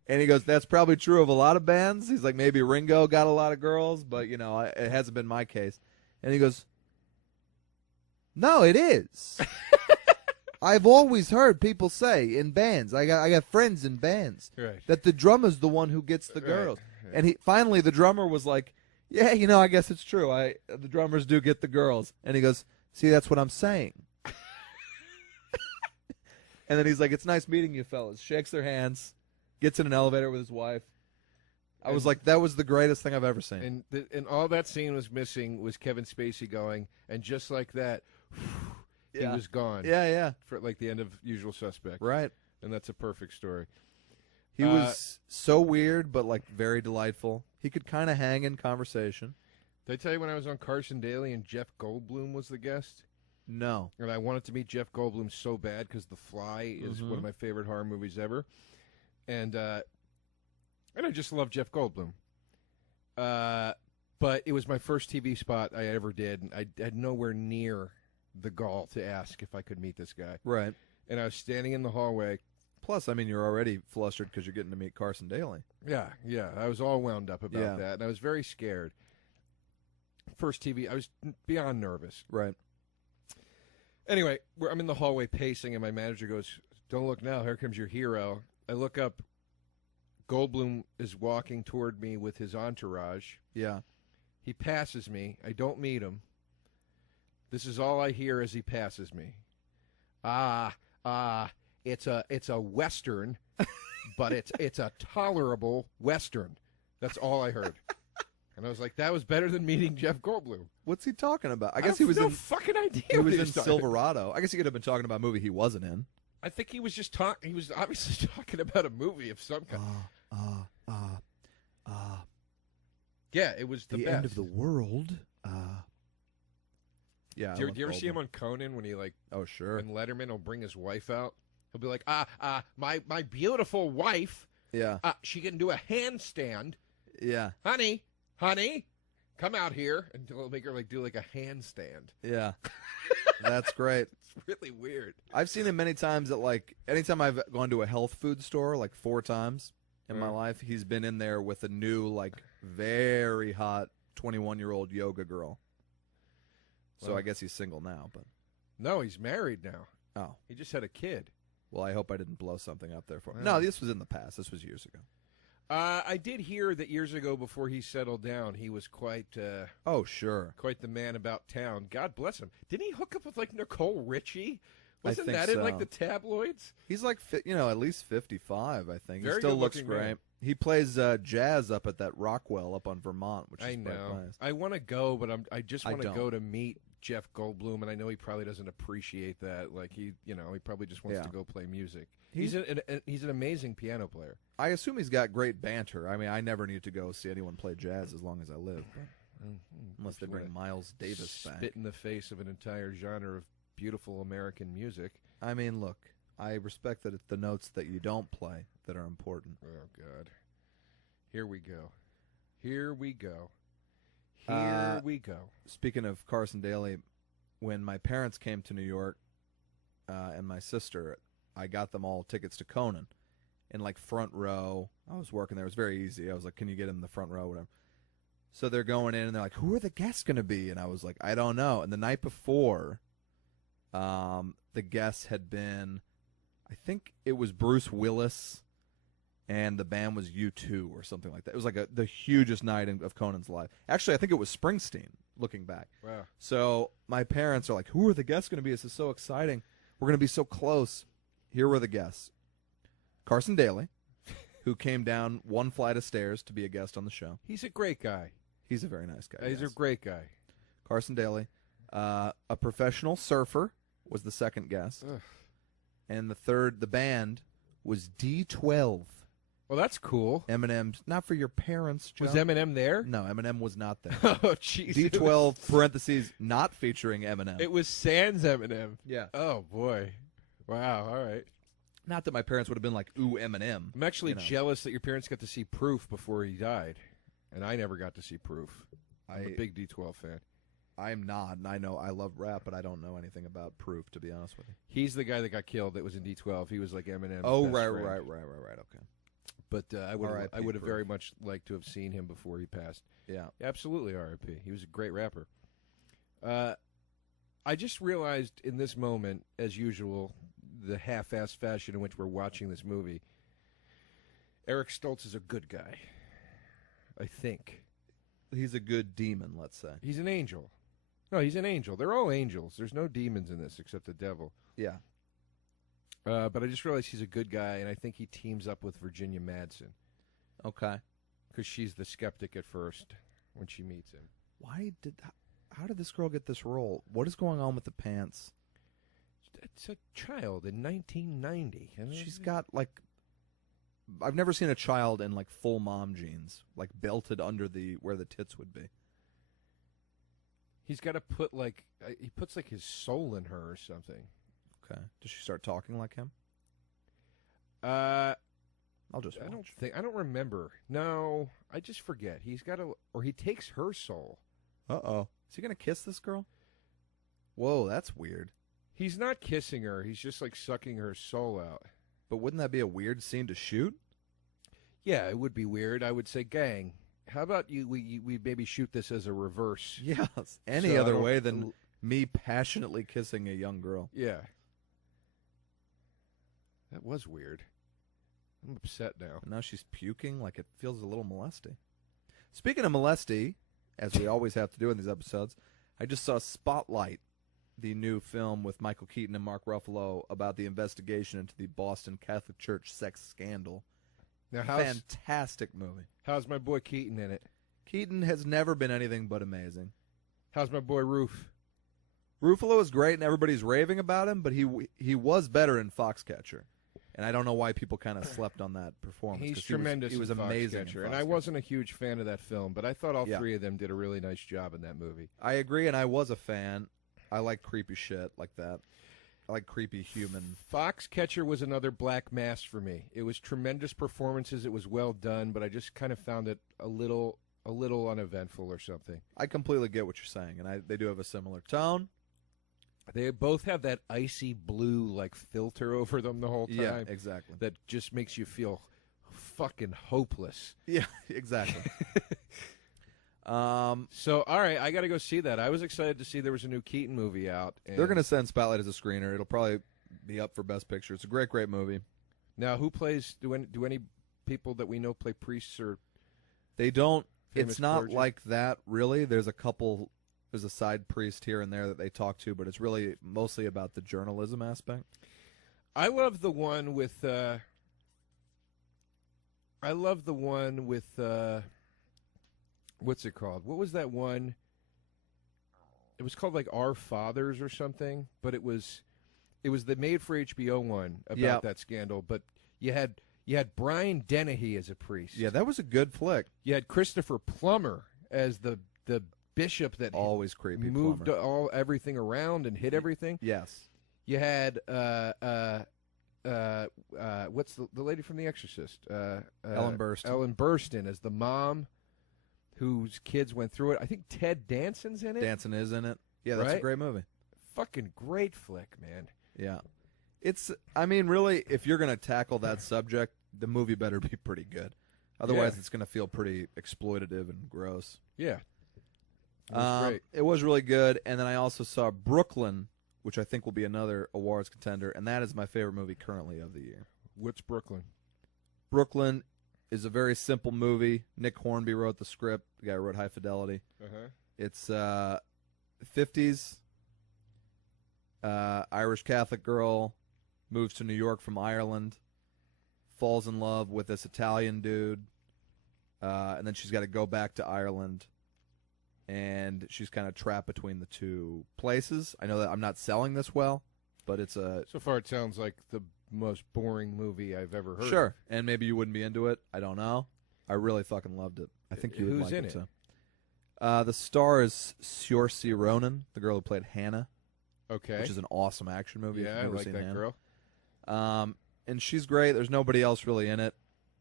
And he goes, that's probably true of a lot of bands. He's like, maybe Ringo got a lot of girls, but, it hasn't been my case. And he goes, no, it is. I've always heard people say in bands, I got friends in bands, that the drummer's the one who gets the girls. Right. And finally the drummer was like, yeah, I guess it's true. The drummers do get the girls. And he goes, see, that's what I'm saying. And then he's like, it's nice meeting you fellas. Shakes their hands, gets in an elevator with his wife. I was like, that was the greatest thing I've ever seen. And all that scene was missing was Kevin Spacey going, and just like that, he was gone. Yeah. For like the end of Usual Suspect. Right. And that's a perfect story. He was so weird, but like very delightful. He could kind of hang in conversation. Did I tell you when I was on Carson Daly and Jeff Goldblum was the guest? No. And I wanted to meet Jeff Goldblum so bad because The Fly is one of my favorite horror movies ever. And I just love Jeff Goldblum. But it was my first TV spot I ever did, and I had nowhere near the gall to ask if I could meet this guy. Right. And I was standing in the hallway. Plus, you're already flustered because you're getting to meet Carson Daly. Yeah. I was all wound up about that, and I was very scared. First TV, I was beyond nervous. Right. Anyway, I'm in the hallway pacing, and my manager goes, don't look now, here comes your hero. I look up, Goldblum is walking toward me with his entourage. Yeah. He passes me. I don't meet him. This is all I hear as he passes me. It's a Western, but it's a tolerable Western. That's all I heard. And I was like, that was better than meeting Jeff Goldblum. What's he talking about? I I guess he was no in fucking idea. he what was in talking- Silverado. I guess he could have been talking about a movie he wasn't in. I think he was just talking. He was obviously talking about a movie of some kind. Yeah, it was the best. end of the world. Yeah. Do you ever see him on Conan when he Oh, sure. when Letterman will bring his wife out? He'll be like, my beautiful wife. Yeah. She can do a handstand. Yeah. Honey, come out here, and he'll make her do a handstand. Yeah. That's great. It's really weird. I've seen him many times at anytime I've gone to a health food store, 4 times in my life, he's been in there with a new, very hot 21-year-old yoga girl. So Well. I guess he's single now, but No, he's married now. oh. He just had a kid. Well, I hope I didn't blow something up there for him. Well. No, this was in the past. This was years ago. I did hear that years ago, before he settled down, he was quite Oh, sure. the man about town. God bless him. Didn't he hook up with Nicole Richie? Wasn't think that in so. the tabloids? He's at least 55, I think. Very he still looks good-looking great. man. He plays jazz up at that Rockwell up on Vermont, which is I quite know. nice. I want to go, but I just I want to don't. go to meet Jeff Goldblum, and I know he probably doesn't appreciate that. He probably just wants Yeah. to go play music. He's an amazing piano player. I assume he's got great banter. I mean, I never need to go see anyone play jazz as long as I live. Unless they bring Miles Davis back. Spit in the face of an entire genre of beautiful American music. I mean, look, I respect that it's the notes that you don't play that are important. Oh, God. Here we go. Here we go. Speaking of Carson Daly, when my parents came to New York and my sister, I got them all tickets to Conan in front row. I was working there. It was very easy. I was like, can you get in the front row, whatever. So they're going in and they're like, who are the guests going to be? And I was like, I don't know. And the night before, the guests had been, I think it was Bruce Willis and the band was U2 or something like that. It was the hugest night of Conan's life. Actually, I think it was Springsteen, looking back. Wow. So my parents are like, who are the guests going to be? This is so exciting. We're going to be so close. Here were the guests. Carson Daly, who came down one flight of stairs to be a guest on the show. He's a great guy. He's a very nice guy. He's yes. a great guy. Carson Daly. A professional surfer was the second guest. Ugh. And the band was D12. Well, that's cool. Eminem's, not for your parents, Joe. Was Eminem there? No, Eminem was not there. Oh, jeez. D12, parentheses, not featuring Eminem. It was sans Eminem. Yeah. Oh, boy. Wow. All right. Not that my parents would have been like, ooh, Eminem. I'm actually jealous that your parents got to see Proof before he died, and I never got to see Proof. I'm a big D12 fan. I am not, and I know I love rap, but I don't know anything about Proof, to be honest with you. He's the guy that got killed that was in D12. He was like Eminem's Oh, best right, friend. right, okay. But I would R.I.P. have very Proof. much liked to have seen him before he passed. Yeah. Absolutely R.I.P. He was a great rapper. I just realized in this moment, as usual, the half-assed fashion in which we're watching this movie, Eric Stoltz is a good guy. I think. He's a good demon, let's say. He's an angel. No, he's an angel. They're all angels. There's no demons in this except the devil. Yeah. But I just realized he's a good guy, and I think he teams up with Virginia Madsen. Okay. Because she's the skeptic at first when she meets him. How did this girl get this role? What is going on with the pants? It's a child in 1990. She's got, I've never seen a child in, full mom jeans, belted under where the tits would be. He's got to put, he puts, his soul in her or something. Okay. Does she start talking like him? I'll just watch. I don't remember. No, I just forget. He's got or he takes her soul. Uh-oh. Is he going to kiss this girl? Whoa, that's weird. He's not kissing her. He's just, sucking her soul out. But wouldn't that be a weird scene to shoot? Yeah, it would be weird. I would say, gang, how about we maybe shoot this as a reverse? Yes. Any So I other don't- way than me passionately kissing a young girl. Yeah. That was weird. I'm upset now. And now she's puking like it feels a little molesty. Speaking of molesty, as we always have to do in these episodes, I just saw Spotlight, the new film with Michael Keaton and Mark Ruffalo about the investigation into the Boston Catholic Church sex scandal. Now, Fantastic movie. How's my boy Keaton in it? Keaton has never been anything but amazing. How's my boy Roof? Ruffalo is great, and everybody's raving about him, but he was better in Foxcatcher. And I don't know why people kind of slept on that performance. He's tremendous. He was amazing. And I wasn't a huge fan of that film, but I thought all three of them did a really nice job in that movie. I agree, and I was a fan. I like creepy shit like that. I like creepy human. Foxcatcher was another black mass for me. It was tremendous performances. It was well done, but I just kind of found it a little uneventful or something. I completely get what you're saying, and they do have a similar tone. They both have that icy blue like filter over them the whole time. Yeah, exactly. That just makes you feel fucking hopeless. Yeah, exactly. So, all right, I got to go see that. I was excited to see there was a new Keaton movie out. And they're going to send Spotlight as a screener. It'll probably be up for Best Picture. It's a great, great movie. Now, who plays? Do any people that we know play priests or? They don't. Famous It's not clergy? like that, really. There's a side priest here and there that they talk to, but it's really mostly about the journalism aspect. I love the one with. What's it called? What was that one? It was called like Our Fathers or something, but it was the made for HBO one about that scandal. But you had Brian Dennehy as a priest. Yeah, that was a good flick. You had Christopher Plummer as the bishop that Always creepy. moved Plummer. everything around and hid everything. Yes. You had what's the lady from The Exorcist? Ellen Burstyn. Ellen Burstyn as the mom whose kids went through it. I think Ted Danson's in it. Danson is in it. Yeah, that's a Right? great movie. Fucking great flick, man. Yeah. Really, if you're going to tackle that subject, the movie better be pretty good. Otherwise, it's going to feel pretty exploitative and gross. Yeah. It was great. It was really good. And then I also saw Brooklyn, which I think will be another awards contender, and that is my favorite movie currently of the year. What's Brooklyn? Brooklyn is a very simple movie. Nick Hornby wrote the script. The guy who wrote High Fidelity. Uh-huh. It's 50s. Irish Catholic girl moves to New York from Ireland, falls in love with this Italian dude, and then she's got to go back to Ireland, and she's kind of trapped between the two places. I know that I'm not selling this well, but it's a... So far, it sounds like the most boring movie I've ever heard. Sure, and maybe you wouldn't be into it. I don't know. I really fucking loved it. I think you would Who's like in it, it? too. The star is Saoirse Ronan, the girl who played Hannah. Okay. Which is an awesome action movie. Yeah, if I you've never like seen that Hannah. girl. And she's great. There's nobody else really in it.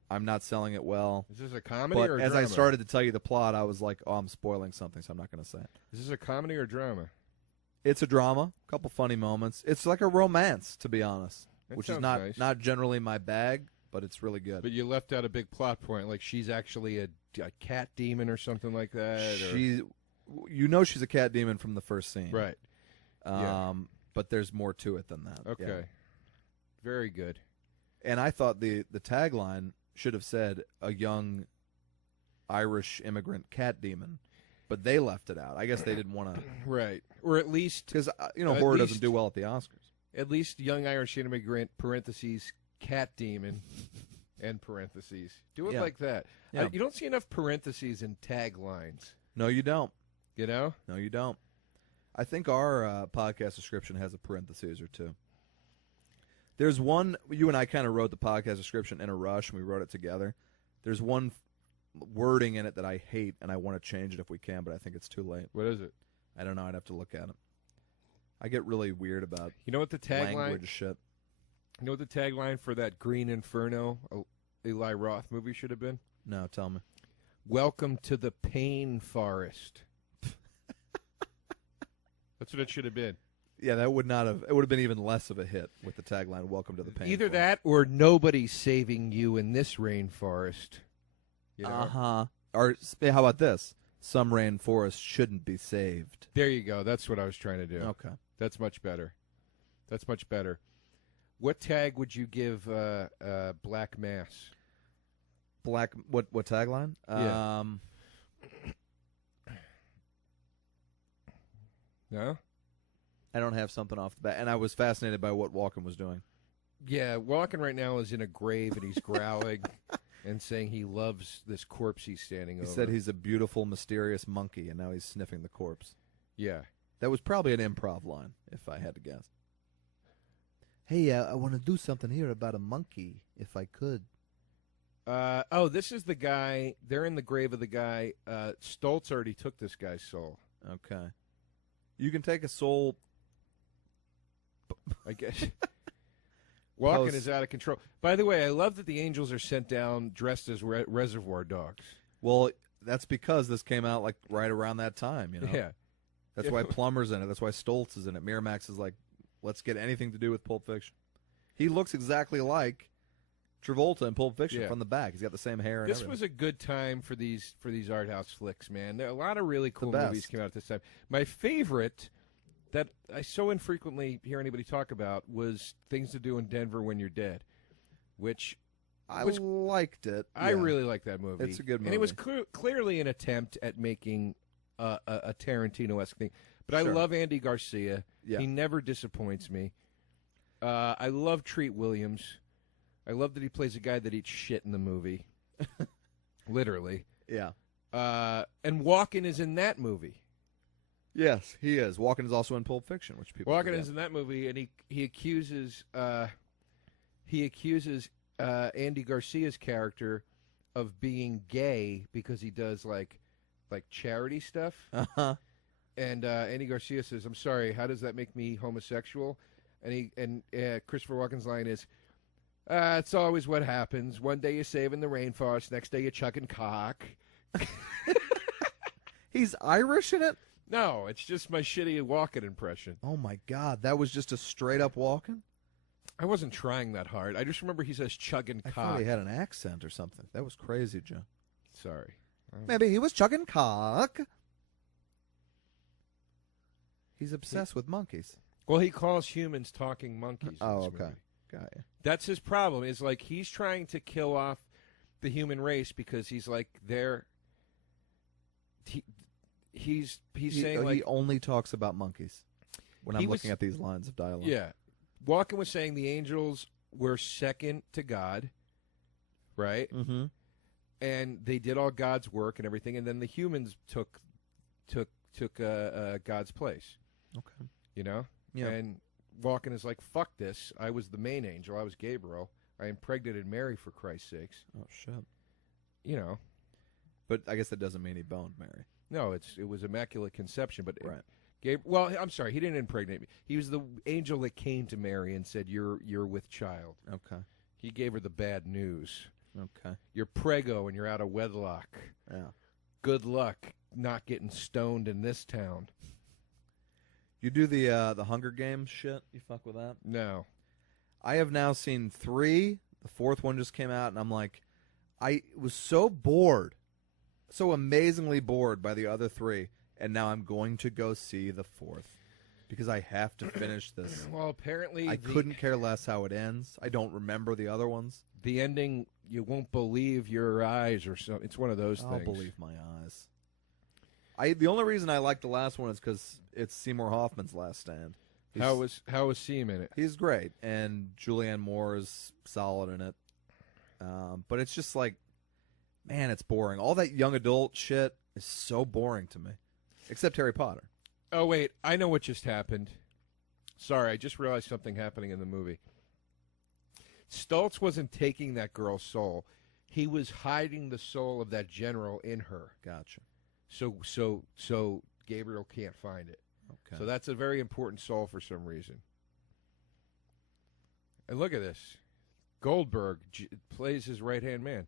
I'm not selling it well. Is this a comedy But or a as drama? I started to tell you the plot, I was like, oh, I'm spoiling something, so I'm not going to say it. Is this a comedy or drama? It's a drama, a couple funny moments. It's like a romance, to be honest, That which is sounds not nice. not generally my bag, but it's really good. But you left out a big plot point, like she's actually a cat demon or something like that. She's a cat demon from the first scene. Right. But there's more to it than that. Okay. Yeah. Very good. And I thought the tagline should have said a young Irish immigrant cat demon, but they left it out. I guess they didn't want to. Right. Or at least, Because, horror doesn't do well at the Oscars. at least young Irish immigrant, parentheses, cat demon, end parentheses. Do it Yeah. like that. Yeah. You don't see enough parentheses in taglines, No, you don't. you know? No, you don't. I think our podcast description has a parentheses or two. There's one, you and I kind of wrote the podcast description in a rush, and we wrote it together. There's one wording in it that I hate, and I want to change it if we can, but I think it's too late. What is it? I don't know. I'd have to look at it. I get really weird about You know what the tagline? language shit. You know what the tagline for that Green Inferno Eli Roth movie should have been? No, tell me. Welcome to the pain forest. That's what it should have been. Yeah, that would not have. It would have been even less of a hit with the tagline "Welcome to the Pain." Either Forest." that or nobody's saving you in this rainforest. You know? Uh-huh. Or how about this? Some rainforest shouldn't be saved. There you go. That's what I was trying to do. Okay. That's much better. That's much better. What tag would you give Black Mass? Black. What tagline? Yeah. No? I don't have something off the bat, and I was fascinated by what Walken was doing. Yeah, Walken right now is in a grave and he's growling and saying he loves this corpse he's standing over. He said he's a beautiful, mysterious monkey, and now he's sniffing the corpse. Yeah. That was probably an improv line, if I had to guess. Hey, I want to do something here about a monkey, if I could. This is the guy. They're in the grave of the guy. Stoltz already took this guy's soul. Okay. You can take a soul. I guess. Walken is out of control. By the way, I love that the angels are sent down dressed as Reservoir Dogs. Well, that's because this came out like right around that time, you know? Yeah. That's why Plummer's in it. That's why Stoltz is in it. Miramax is like, let's get anything to do with Pulp Fiction. He looks exactly like Travolta in Pulp Fiction from the back. He's got the same hair and This everything. was a good time for these art house flicks, man. There are a lot of really cool movies came out at this time. My favorite that I so infrequently hear anybody talk about was Things to Do in Denver When You're Dead, which I liked it. I really liked that movie. It's a good movie. And it was clearly an attempt at making a Tarantino-esque thing. But I love Andy Garcia. Yeah. He never disappoints me. I love Treat Williams. I love that he plays a guy that eats shit in the movie. Literally. Yeah. And Walken is in that movie. Yes, he is. Walken is also in Pulp Fiction, which people forget. is in that movie, and he accuses Andy Garcia's character of being gay because he does like charity stuff. Uh-huh. And Andy Garcia says, "I'm sorry, how does that make me homosexual?" And Christopher Walken's line is, "It's always what happens. One day you're saving the rainforest, next day you're chucking cock." He's Irish in it? No, it's just my shitty Walken impression. Oh, my God. That was just a straight-up Walken? I wasn't trying that hard. I just remember he says chugging cock. I thought he had an accent or something. That was crazy, Joe. Sorry. Maybe he was chugging cock. He's obsessed with monkeys. Well, he calls humans talking monkeys. Oh, in this okay. movie. Got you. That's his problem. Is like he's trying to kill off the human race because he's like he's saying like he only talks about monkeys when I'm looking at these lines of dialogue. Yeah. Walken was saying the angels were second to God, right? Mm-hmm. And they did all God's work and everything, and then the humans took God's place. Okay. You know? Yeah. And Walken is like, fuck this. I was the main angel. I was Gabriel. I impregnated Mary, for Christ's sakes. Oh, shit. You know. But I guess that doesn't mean he boned Mary. No, it was Immaculate Conception. But right. Well, I'm sorry. He didn't impregnate me. He was the angel that came to Mary and said, you're with child. Okay. He gave her the bad news. Okay. You're preggo and you're out of wedlock. Yeah. Good luck not getting stoned in this town. You do the Hunger Games shit? You fuck with that? No. I have now seen 3. The 4th one just came out, and I'm like, I was so bored, so amazingly bored by the other 3, and now I'm going to go see the 4th because I have to finish this. Well, apparently I couldn't care less how it ends. I don't remember the other ones. The ending, you won't believe your eyes or something. It's one of those things. I'll believe my eyes. The only reason I like the last one is because it's Seymour Hoffman's last stand. How was Seam in it? He's great, and Julianne Moore is solid in it. But it's just like, man, it's boring. All that young adult shit is so boring to me, except Harry Potter. Oh, wait. I know what just happened. Sorry, I just realized something happening in the movie. Stoltz wasn't taking that girl's soul. He was hiding the soul of that general in her. Gotcha. So Gabriel can't find it. Okay. So that's a very important soul for some reason. And look at this. Goldberg plays his right-hand man.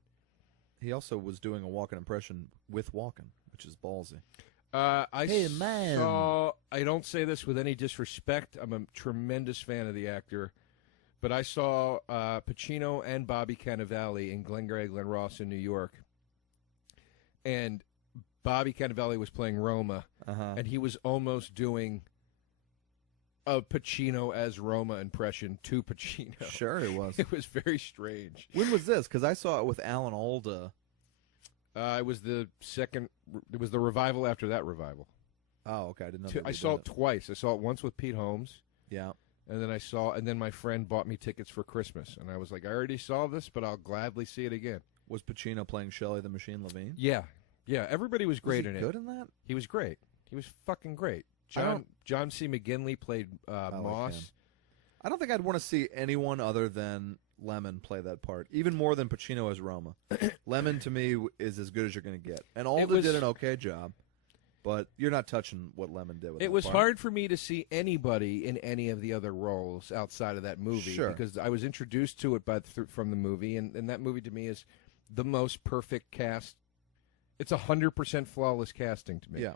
He also was doing a Walken impression with Walken, which is ballsy. Hey, man. I don't say this with any disrespect. I'm a tremendous fan of the actor. But I saw Pacino and Bobby Cannavale in Glengarry Glen Ross in New York. And Bobby Cannavale was playing Roma. Uh-huh. And he was almost doing a Pacino as Roma impression to Pacino. Sure, it was. It was very strange. When was this? Because I saw it with Alan Alda. It was the second. It was the revival after that revival. Oh, okay. I didn't know. I saw it twice. I saw it once with Pete Holmes. Yeah. And then my friend bought me tickets for Christmas, and I was like, I already saw this, but I'll gladly see it again. Was Pacino playing Shelley the Machine Levine? Yeah, everybody was great in it. Good in that? He was great. He was fucking great. John C. McGinley played Moss. Like I don't think I'd want to see anyone other than Lemon play that part, even more than Pacino as Roma. Lemon, to me, is as good as you're going to get. And Alda did an okay job, but you're not touching what Lemon did with it. It was hard for me to see anybody in any of the other roles outside of that movie. Sure. Because I was introduced to it from the movie, and that movie to me is the most perfect cast. It's 100% flawless casting to me. Yeah.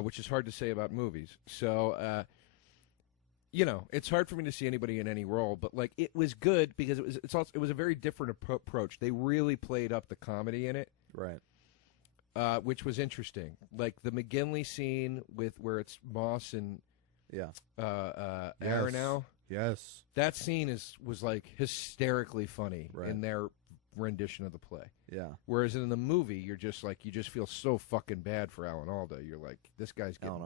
Which is hard to say about movies. So, it's hard for me to see anybody in any role, but like it was good because it was a very different approach. They really played up the comedy in it, right? Which was interesting. Like the McGinley scene where it's Moss and Aronow. Yes, that scene was like hysterically funny right. in their rendition of the play. Yeah. Whereas in the movie, you're just like, you just feel so fucking bad for Alan Alda. You're like, this guy's getting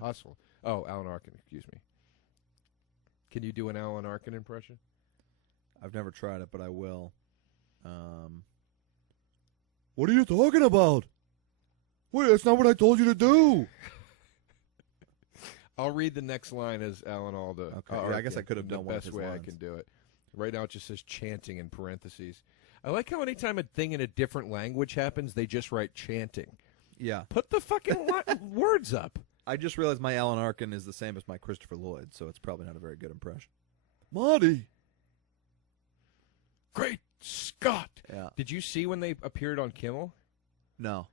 hustled. Oh, Alan Arkin, excuse me. Can you do an Alan Arkin impression? I've never tried it, but I will. What are you talking about? Wait, that's not what I told you to do. I'll read the next line as Alan Alda. Okay. Yeah, I guess I could have done one of his his way lines. I can do it. Right now it just says chanting in parentheses. I like how anytime a thing in a different language happens, they just write chanting. Yeah. Put the fucking words up. I just realized my Alan Arkin is the same as my Christopher Lloyd, so it's probably not a very good impression. Marty. Great Scott. Yeah. Did you see when they appeared on Kimmel? No.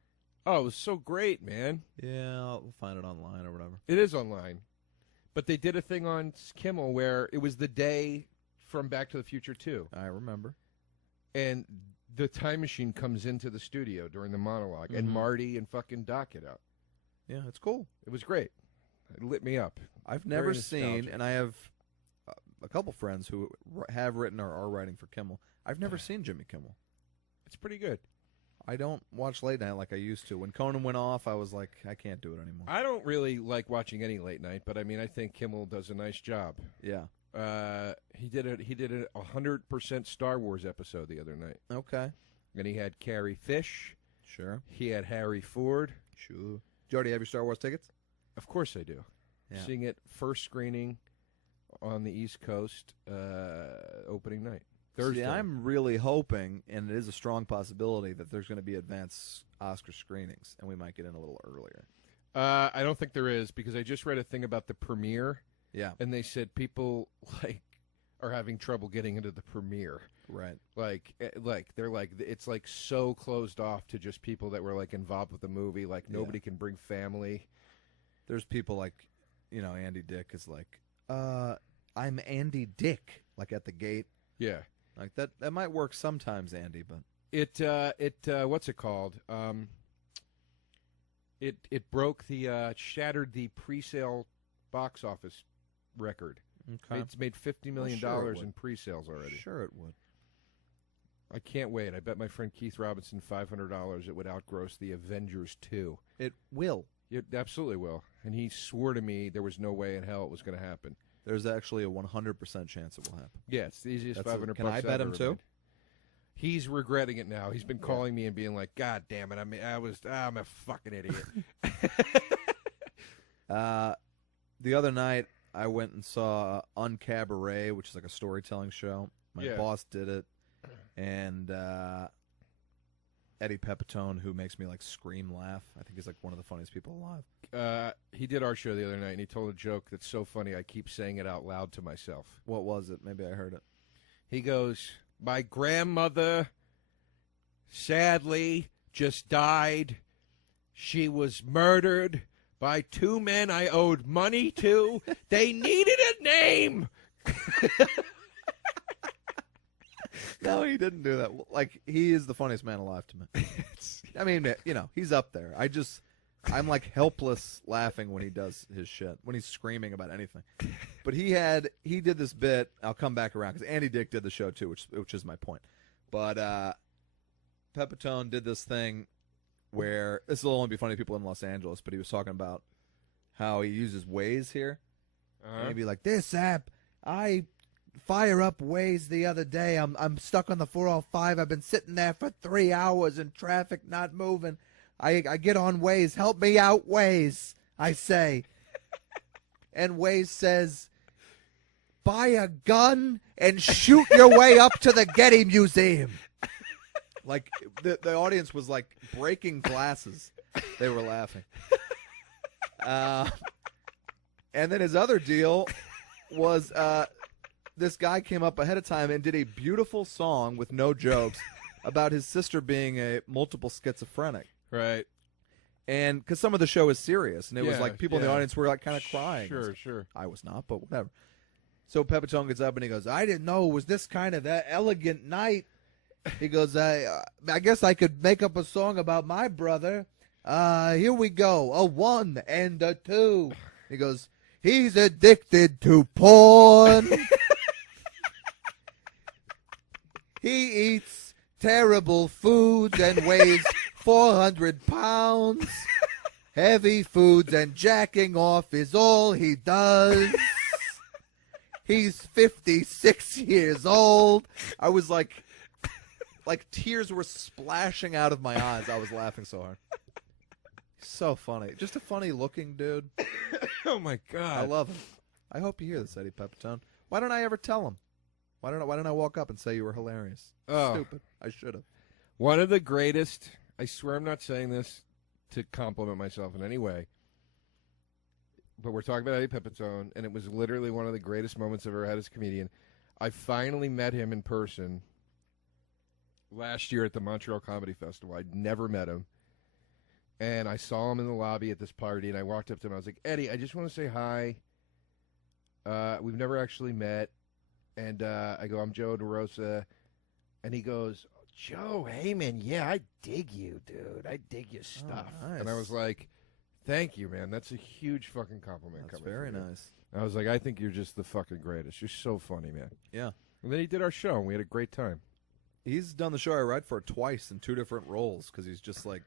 Oh, it was so great, man. Yeah, we'll find it online or whatever. It is online. But they did a thing on Kimmel where it was the day from Back to the Future 2. I remember. And the time machine comes into the studio during the monologue, and Marty and fucking Doc get out. Yeah, it's cool. It was great. It lit me up. I've never Very seen, nostalgic. and I have a couple friends who have written or are writing for Kimmel. I've never seen Jimmy Kimmel. It's pretty good. I don't watch late night like I used to. When Conan went off, I was like, I can't do it anymore. I don't really like watching any late night, but I mean, I think Kimmel does a nice job. Yeah. He did a 100% Star Wars episode the other night, Okay. and he had Carrie Fish. Sure. He had Harry Ford. Sure. Do you already have your Star Wars tickets? Of course I do. Yeah. Seeing it first screening on the East Coast opening night. Thursday. See, I'm really hoping, and it is a strong possibility, that there's going to be advanced Oscar screenings, and we might get in a little earlier. I don't think there is, because I just read a thing about the premiere. Yeah. And they said people are having trouble getting into the premiere. Right. Like they're like, it's like so closed off to just people that were like involved with the movie. Like nobody can bring family. There's people like, Andy Dick is like, I'm Andy Dick, like at the gate. Yeah. Like that might work sometimes, Andy, but what's it called? It shattered the pre-sale box office record. okay. It's made $50 million in pre-sales already. Sure it would. I can't wait. I bet my friend Keith Robinson $500 it would outgross the Avengers 2. It will. It absolutely will. And he swore to me there was no way in hell it was going to happen. There's actually a 100% chance it will happen. Yeah, it's the easiest $500. Can I bet him too? He's regretting it now. He's been calling me and being like, "God damn it! I'm a fucking idiot." The other night, I went and saw Uncabaret, which is like a storytelling show. My boss did it, and Eddie Pepitone, who makes me like scream laugh. I think he's like one of the funniest people alive. He did our show the other night, and he told a joke that's so funny I keep saying it out loud to myself. What was it? Maybe I heard it. He goes, "My grandmother, sadly, just died. She was murdered by two men I owed money to. They needed a name." No, he didn't do that. Like, he is the funniest man alive to me. I mean, he's up there. I'm like helpless laughing when he does his shit, when he's screaming about anything. But he did this bit. I'll come back around because Andy Dick did the show too, which is my point. But Pepitone did this thing where this will only be funny to people in Los Angeles, but he was talking about how he uses Waze here. And he'd be like, "This app, I fire up Waze the other day. I'm stuck on the 405. I've been sitting there for 3 hours in traffic, not moving. I get on Waze. Help me out, Waze, I say." And Waze says, "Buy a gun and shoot your way up to the Getty Museum." Like, the audience was, like, breaking glasses. They were laughing. And then his other deal was this guy came up ahead of time and did a beautiful song with no jokes about his sister being a multiple schizophrenic. Right. And because some of the show is serious, and it was like people in the audience were like kind of crying. Sure. I was not, but whatever. So Pepitone gets up and he goes, "I didn't know it was this kind of that elegant night." He goes, I guess I could make up a song about my brother. Here we go. A 1 and a 2. He goes, "He's addicted to porn." "He eats terrible foods and weighs 400 pounds. Heavy foods and jacking off is all he does. He's 56 years old." I was like tears were splashing out of my eyes. I was laughing so hard. So funny. Just a funny looking dude. Oh my God. I love him. I hope you hear this, Eddie Pepitone. Why don't I ever tell him? Why don't I walk up and say you were hilarious? Oh. Stupid. I should have. One of the greatest, I swear I'm not saying this to compliment myself in any way, but we're talking about Eddie Pepitone, and it was literally one of the greatest moments I've ever had as a comedian. I finally met him in person last year at the Montreal Comedy Festival. I'd never met him. And I saw him in the lobby at this party, and I walked up to him. I was like, "Eddie, I just want to say hi. We've never actually met." And I go, "I'm Joe DeRosa." And he goes, "Joe, hey, man, yeah, I dig you, dude. I dig your stuff." Oh, nice. And I was like, "Thank you, man. That's a huge fucking compliment." That's coming very from you." nice. I was like, "I think you're just the fucking greatest. You're so funny, man." Yeah. And then he did our show, and we had a great time. He's done the show I write for twice in 2 different roles because he's just like,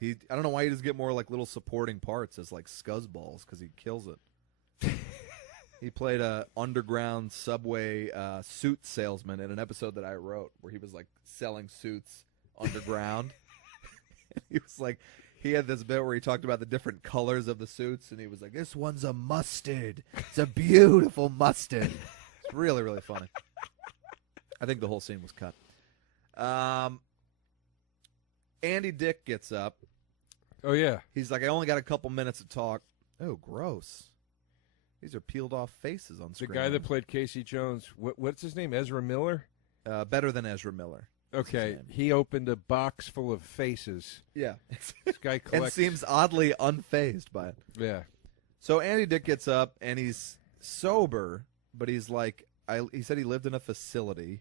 I don't know why he doesn't get more like little supporting parts as like scuzzballs because he kills it. He played a underground subway suit salesman in an episode that I wrote where he was like selling suits underground. He was like, he had this bit where he talked about the different colors of the suits, and he was like, "This one's a mustard. It's a beautiful mustard." It's really, really funny. I think the whole scene was cut. Andy Dick gets up. Oh, yeah. He's like, "I only got a couple minutes to talk." Oh, gross. These are peeled off faces on The screen. guy that played Casey Jones, what's his name? Ezra Miller? Better than Ezra Miller. Okay, he opened a box full of faces. Yeah. This guy And collects. seems oddly unfazed by it. Yeah. So Andy Dick gets up, and he's sober, but he's like, he said he lived in a facility,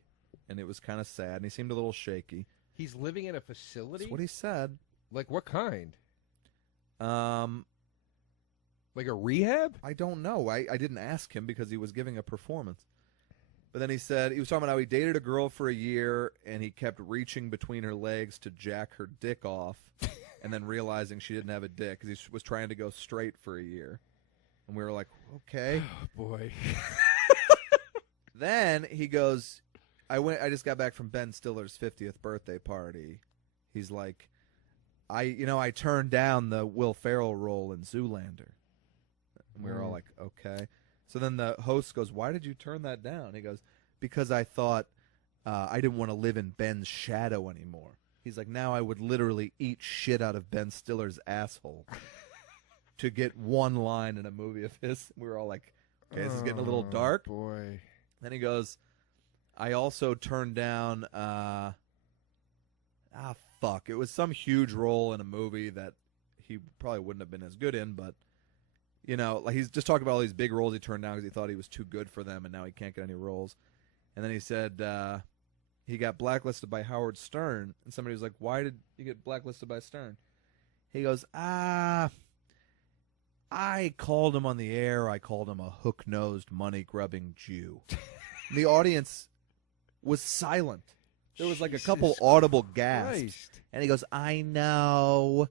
and it was kind of sad, and he seemed a little shaky. He's living in a facility? That's what he said. Like what kind? Like a rehab? I don't know. I didn't ask him because he was giving a performance. But then he said, he was talking about how he dated a girl for a year, and he kept reaching between her legs to jack her dick off, and then realizing she didn't have a dick because he was trying to go straight for a year. And we were like, okay. Oh, boy. Then he goes, I just got back from Ben Stiller's 50th birthday party. He's like, I turned down the Will Ferrell role in Zoolander. And we were all like, okay. So then the host goes, "Why did you turn that down?" He goes, "Because I thought I didn't want to live in Ben's shadow anymore." He's like, "Now I would literally eat shit out of Ben Stiller's asshole to get one line in a movie of his." We were all like, okay, this is getting a little dark. Boy. Then he goes, "I also turned down, it was some huge role in a movie that he probably wouldn't have been as good in, but, like he's just talking about all these big roles he turned down because he thought he was too good for them, and now he can't get any roles." And then he said he got blacklisted by Howard Stern, and somebody was like, "Why did you get blacklisted by Stern?" He goes, I called him on the air. I called him a hook-nosed, money-grubbing Jew. The audience was silent. There was like a couple audible gasps. And he goes, I know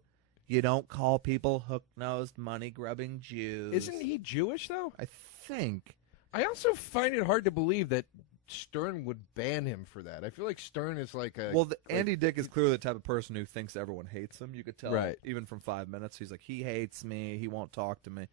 you don't call people hook-nosed, money-grubbing Jews. Isn't he Jewish, though? I think. I also find it hard to believe that Stern would ban him for that. I feel like Stern is like a... Well, Andy Dick is clearly the type of person who thinks everyone hates him. You could tell, right, even from 5 minutes. He's like, he hates me. He won't talk to me.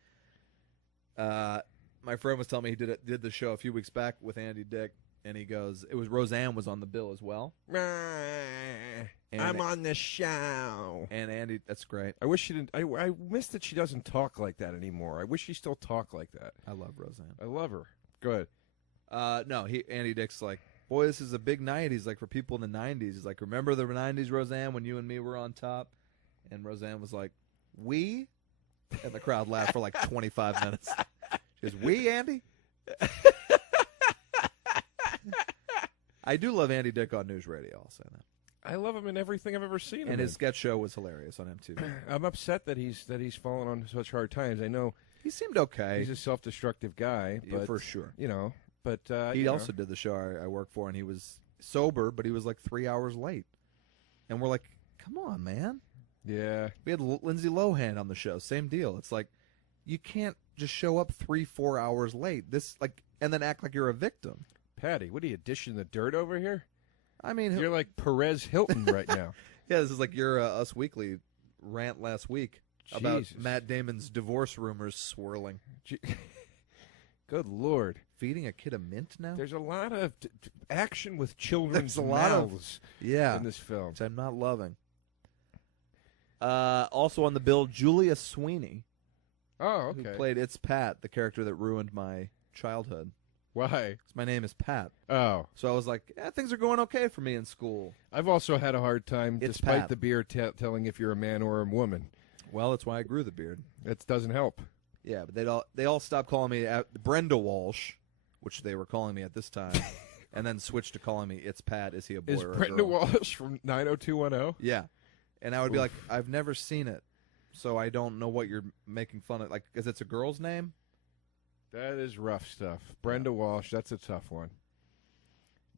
My friend was telling me he did the show a few weeks back with Andy Dick, and he goes, it was Roseanne was on the bill as well. I'm on the show. And Andy, that's great. I wish she didn't. I miss that she doesn't talk like that anymore. I wish she still talked like that. I love Roseanne. I love her. Good. No, Andy Dick's like, boy, this is a big night. He's like, for people in the 90s. He's like, remember the 90s, Roseanne, when you and me were on top? And Roseanne was like, we? And the crowd laughed for like 25 minutes. She goes, we, Andy? I do love Andy Dick on news radio, I'll say that. I love him in everything I've ever seen him And his in. sketch show was hilarious on MTV. I'm upset that he's fallen on such hard times. I know he seemed okay. he's a self-destructive guy, but yeah, for sure. You know, but he also did the show I work for, and he was sober, but he was like 3 hours late. And we're like, come on, man. Yeah. We had Lindsay Lohan on the show. Same deal. It's like, you can't just show up 3-4 hours late. And then act like you're a victim. Patty, what are you dishing the dirt over here? I mean, you're like Perez Hilton right now. Yeah, this is like your Us Weekly rant last week about Matt Damon's divorce rumors swirling. Good Lord. Feeding a kid a mint now? There's a lot of action with children's There's a mouths lot in this film. Which I'm not loving. Also on the bill, Julia Sweeney. Oh, okay. Who played It's Pat, the character that ruined my childhood. Why? My name is Pat. Oh. So I was like, things are going okay for me in school. I've also had a hard time, It's despite Pat. the beard telling if you're a man or a woman. Well, that's why I grew the beard. It doesn't help. Yeah, but they all stopped calling me Brenda Walsh, which they were calling me at this time, and then switched to calling me It's Pat. Is he a boy or a Brenda girl? Walsh from 90210? Yeah. And I would be like, I've never seen it, so I don't know what you're making fun of. Like, because it's a girl's name? That is rough stuff. Brenda Walsh, that's a tough one.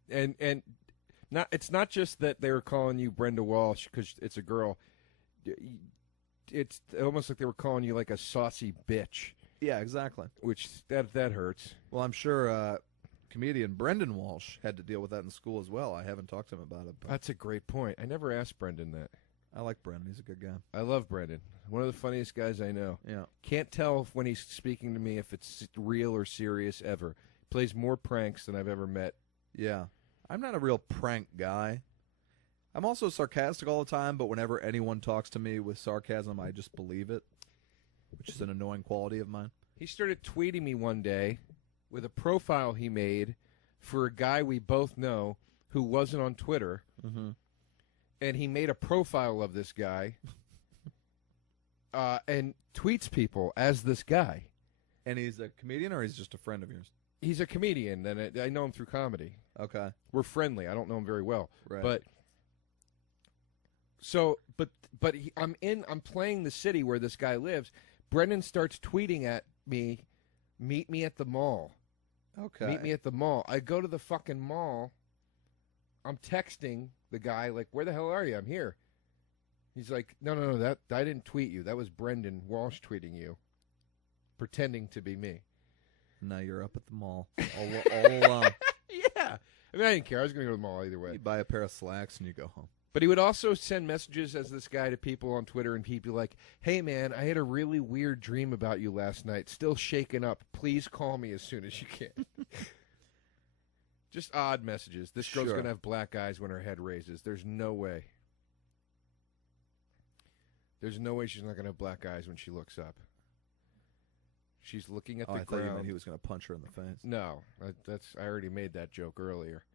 And it's not just that they were calling you Brenda Walsh because it's a girl. It's almost like they were calling you like a saucy bitch. Yeah, exactly. Which that hurts. Well, I'm sure comedian Brendan Walsh had to deal with that in school as well. I haven't talked to him about it. But that's a great point. I never asked Brendan that. I like Brendan. He's a good guy. I love Brendan. One of the funniest guys I know. Yeah. Can't tell when he's speaking to me if it's real or serious ever. Plays more pranks than I've ever met. Yeah. I'm not a real prank guy. I'm also sarcastic all the time, but whenever anyone talks to me with sarcasm, I just believe it, which is an annoying quality of mine. He started tweeting me one day with a profile he made for a guy we both know who wasn't on Twitter. Mm-hmm. And he made a profile of this guy and tweets people as this guy. And he's a comedian, or he's just a friend of yours? He's a comedian, and I know him through comedy. Okay. We're friendly. I don't know him very well. Right. I'm playing the city where this guy lives. Brendan starts tweeting at me, meet me at the mall. Okay. Meet me at the mall. I go to the fucking mall. I'm texting the guy, like, where the hell are you? I'm here. He's like, no, that I didn't tweet you. That was Brendan Walsh tweeting you, pretending to be me. Now you're up at the mall all alone. Yeah. I mean, I didn't care. I was going to go to the mall either way. You buy a pair of slacks and you go home. But he would also send messages as this guy to people on Twitter, and he'd be like, hey, man, I had a really weird dream about you last night. Still shaken up. Please call me as soon as you can. Just odd messages. This girl's going to have black eyes when her head raises. There's no way. There's no way she's not going to have black eyes when she looks up. She's looking at the ground. I thought you meant he was going to punch her in the face. No, I already made that joke earlier.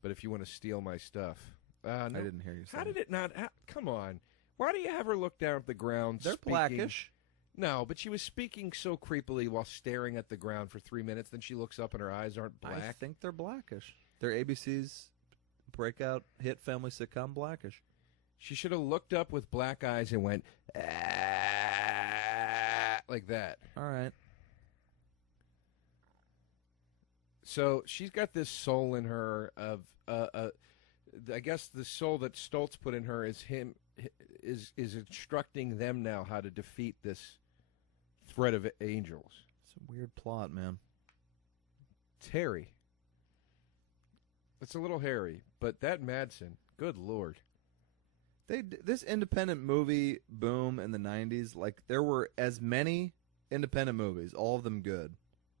But if you want to steal my stuff. No. I didn't hear you say How did it not? Come on. Why do you have her look down at the ground? They're blackish. No, but she was speaking so creepily while staring at the ground for 3 minutes. Then she looks up and her eyes aren't black. I think they're blackish. They're ABC's breakout hit family sitcom Blackish. She should have looked up with black eyes and went, "Ah," like that. All right. So she's got this soul in her of, I guess the soul that Stoltz put in her is instructing them now how to defeat this threat of angels. It's a weird plot, man. It's hairy. It's a little hairy, but that Madsen, good Lord. This independent movie boom in the 90s, like there were as many independent movies, all of them good,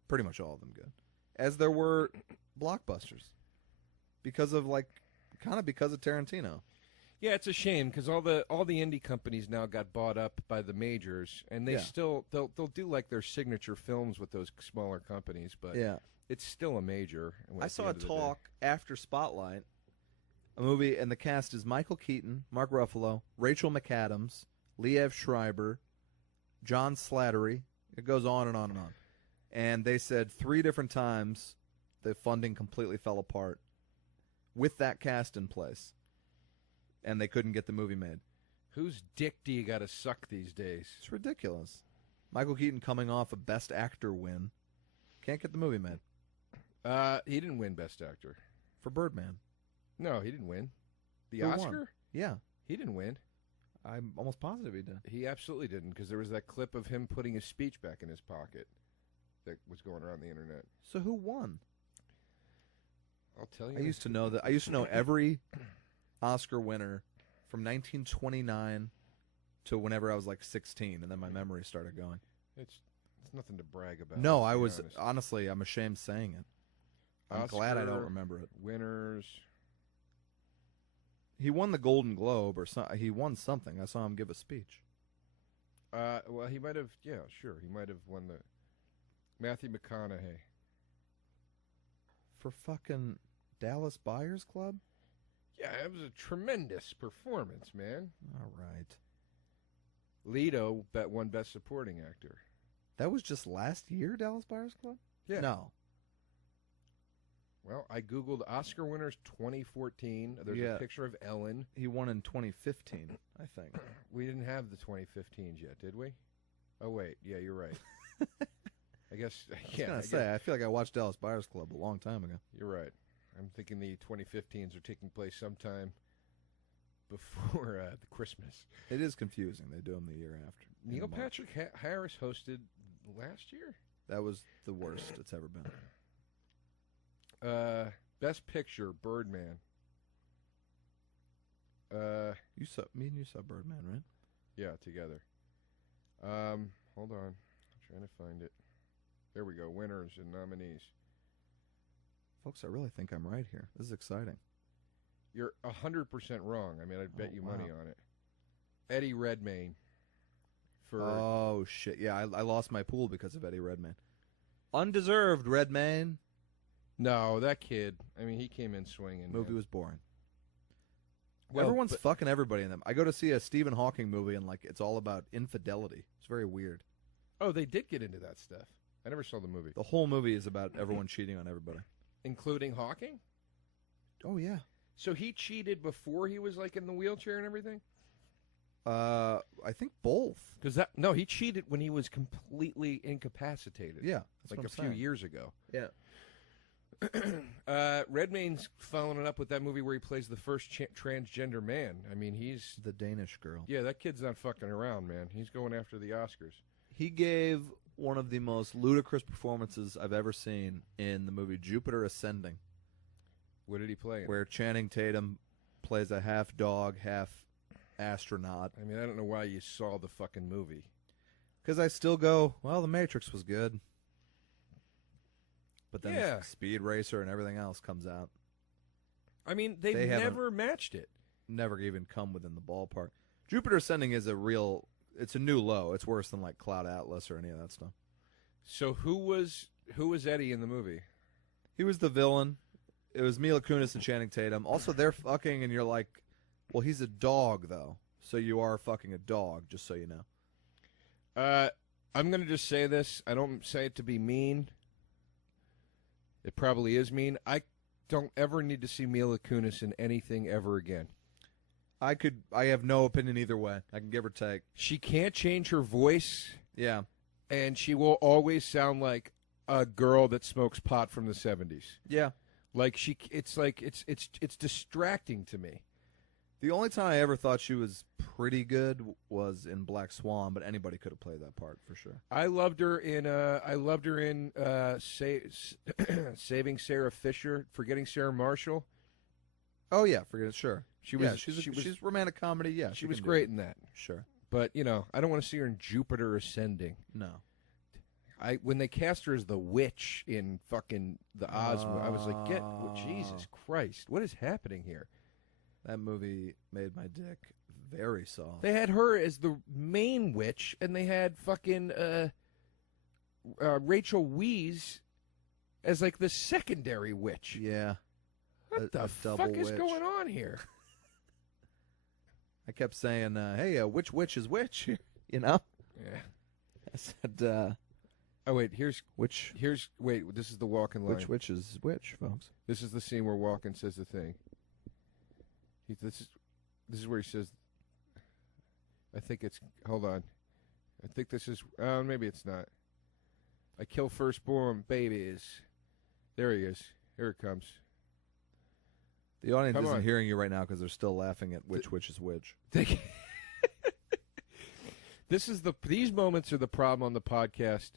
pretty much all of them good, as there were blockbusters. Because of because of Tarantino. Yeah, it's a shame because all the indie companies now got bought up by the majors, and they still they'll do like their signature films with those smaller companies, but it's still a major. I saw a talk after Spotlight, a movie, and the cast is Michael Keaton, Mark Ruffalo, Rachel McAdams, Liev Schreiber, John Slattery. It goes on and on and on. And they said 3 different times the funding completely fell apart with that cast in place, and they couldn't get the movie made. Whose dick do you got to suck these days? It's ridiculous. Michael Keaton coming off a Best Actor win. Can't get the movie made. He didn't win Best Actor. For Birdman. No, he didn't win. The Who Oscar? won? Yeah. He didn't win. I'm almost positive he did. He absolutely didn't, because there was that clip of him putting his speech back in his pocket that was going around the internet. So who won? I'll tell you. I used to know that. I used to know every Oscar winner from 1929 to whenever I was like 16, and then my memory started going. It's nothing to brag about. No, I was honestly, I'm ashamed saying it. I'm glad I don't Oscar remember it. Winners. He won the Golden Globe, or he won something. I saw him give a speech. Well, he might have. Yeah, sure. He might have won the Matthew McConaughey For fucking Dallas Buyers Club? Yeah, it was a tremendous performance, man. All right. Leto won Best Supporting Actor. That was just last year, Dallas Buyers Club? Yeah. No. Well, I Googled Oscar winners 2014. There's a picture of Ellen. He won in 2015, I think. We didn't have the 2015s yet, did we? Oh, wait. Yeah, you're right. I guess, I feel like I watched Dallas Buyers Club a long time ago. You're right. I'm thinking the 2015s are taking place sometime before the Christmas. It is confusing. They do them the year after. Neil Patrick Harris hosted last year? That was the worst it's ever been. Best Picture, Birdman. Me and you saw Birdman, right? Yeah, together. Hold on. I'm trying to find it. There we go. Winners and nominees. Folks, I really think I'm right here. This is exciting. You're 100% wrong. I mean, I'd bet you money on it. Eddie Redmayne. Oh, shit. Yeah, I lost my pool because of Eddie Redmayne. Undeserved, Redmayne. No, that kid. I mean, he came in swinging. Movie was boring. Well, everyone's fucking everybody in them. I go to see a Stephen Hawking movie, and it's all about infidelity. It's very weird. Oh, they did get into that stuff. I never saw the movie. The whole movie is about everyone cheating on everybody. Including Hawking? Oh, yeah. So he cheated before he was in the wheelchair and everything? I think both. No, he cheated when he was completely incapacitated. Yeah, that's a few years ago. Yeah. Redmayne's following it up with that movie where he plays the first transgender man. I mean, he's the Danish girl. Yeah, that kid's not fucking around, man. He's going after the Oscars. He gave one of the most ludicrous performances I've ever seen in the movie Jupiter Ascending. What did he play in? Where Channing Tatum plays a half dog, half astronaut. I mean, I don't know why you saw the fucking movie. Because I still go, well, The Matrix was good. But then Speed Racer and everything else comes out. I mean, they never matched it. Never even come within the ballpark. Jupiter Ascending is it's a new low. It's worse than Cloud Atlas or any of that stuff. So who was Eddie in the movie? He was the villain. It was Mila Kunis and Channing Tatum. Also, they're fucking, and you're like, well, he's a dog, though. So you are fucking a dog, just so you know. I'm going to just say this. I don't say it to be mean. It probably is mean. I don't ever need to see Mila Kunis in anything ever again. I have no opinion either way. I can give or take. She can't change her voice, Yeah. and she will always sound like a girl that smokes pot from the 70s. Yeah. Like it's distracting to me. The only time I ever thought she was pretty good was in Black Swan, but anybody could have played that part for sure. I loved her in Saving Sarah Fisher, Forgetting Sarah Marshall. Oh yeah, forget it. Sure, She's she's romantic comedy. Yeah, she was can do great it. in that. Sure, But I don't want to see her in Jupiter Ascending. no. When they cast her as the witch in fucking the Oz movie, I was like, Jesus Christ, what is happening here? That movie made my dick very soft. They had her as the main witch, and they had fucking Rachel Weisz as like the secondary witch. Yeah. What the fuck is going on here? I kept saying, hey, which witch is which? You know? Yeah. I said, oh, wait, this is the Walken line. Which witch is which, folks? This is the scene where Walken says the thing. This is where he says, I think it's, hold on. I think this is, maybe it's not. I kill firstborn babies. There he is. Here it comes. The audience isn't hearing you right now because they're still laughing at which witch is which. These moments are the problem on the podcast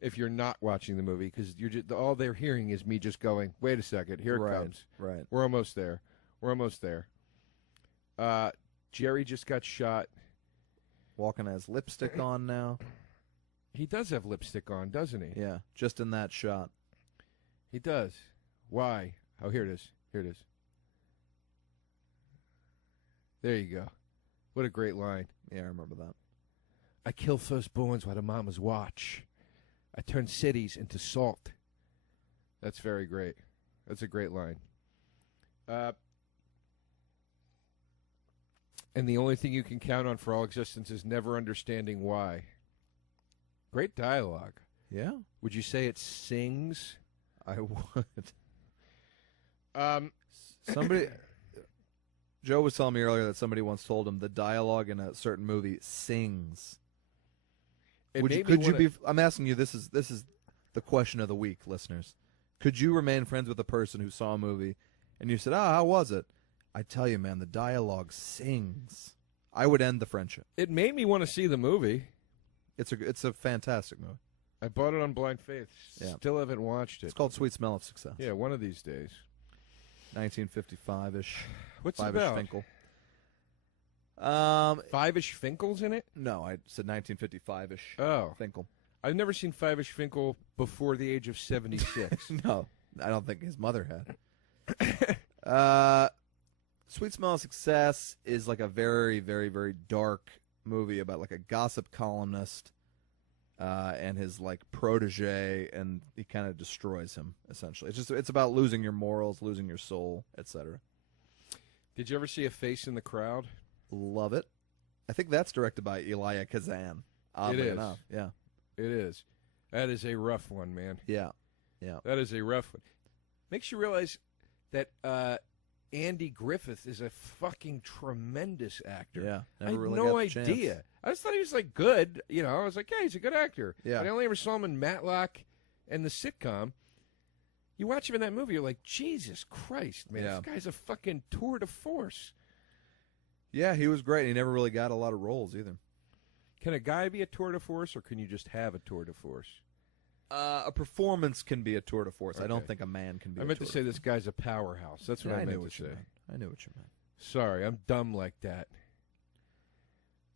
if you're not watching the movie, because all they're hearing is me just going, wait a second, here it comes. Right. We're almost there. Jerry just got shot. Walken has lipstick on now. He does have lipstick on, doesn't he? Yeah, just in that shot. He does. Why? Oh, here it is. There you go. What a great line. Yeah, I remember that. I kill firstborns while the mamas watch. I turn cities into salt. That's very great. That's a great line. And the only thing you can count on for all existence is never understanding why. Great dialogue. Yeah. Would you say it sings? I would. Somebody... Joe was telling me earlier that somebody once told him the dialogue in a certain movie sings. I'm asking you, this is the question of the week, listeners. Could you remain friends with a person who saw a movie and you said, how was it? I tell you, man, the dialogue sings. I would end the friendship. It made me want to see the movie. It's a fantastic movie. I bought it on blind faith. Yeah. Still haven't watched it. It's called Sweet Smell of Success. Yeah, one of these days. 1955-ish. What's it 5-ish about? Finkel. 5-ish Finkel's in it? No, I said 1955-ish. Oh. Finkel. I've never seen 5-ish Finkel before the age of 76. No, I don't think his mother had. Sweet Smell of Success is like a very, very, very dark movie about like a gossip columnist and his like protege, and he kind of destroys him essentially. It's about losing your morals, losing your soul, etc. Did you ever see A Face in the Crowd? Love it. I think that's directed by Elia Kazan. Oddly enough, yeah, it is. That is a rough one, man. Yeah. That is a rough one. Makes you realize that Andy Griffith is a fucking tremendous actor. Yeah, I had really no got the idea. chance. I just thought he was like good. I was like, yeah, he's a good actor. Yeah. But I only ever saw him in Matlock and the sitcom. You watch him in that movie, you're like, Jesus Christ, man, Yeah. this guy's a fucking tour de force. Yeah, he was great. He never really got a lot of roles either. Can a guy be a tour de force, or can you just have a tour de force? A performance can be a tour de force. I don't Okay. think a man can be. I meant to say this guy's a powerhouse. That's what I meant to say. I knew what you meant. Sorry, I'm dumb like that.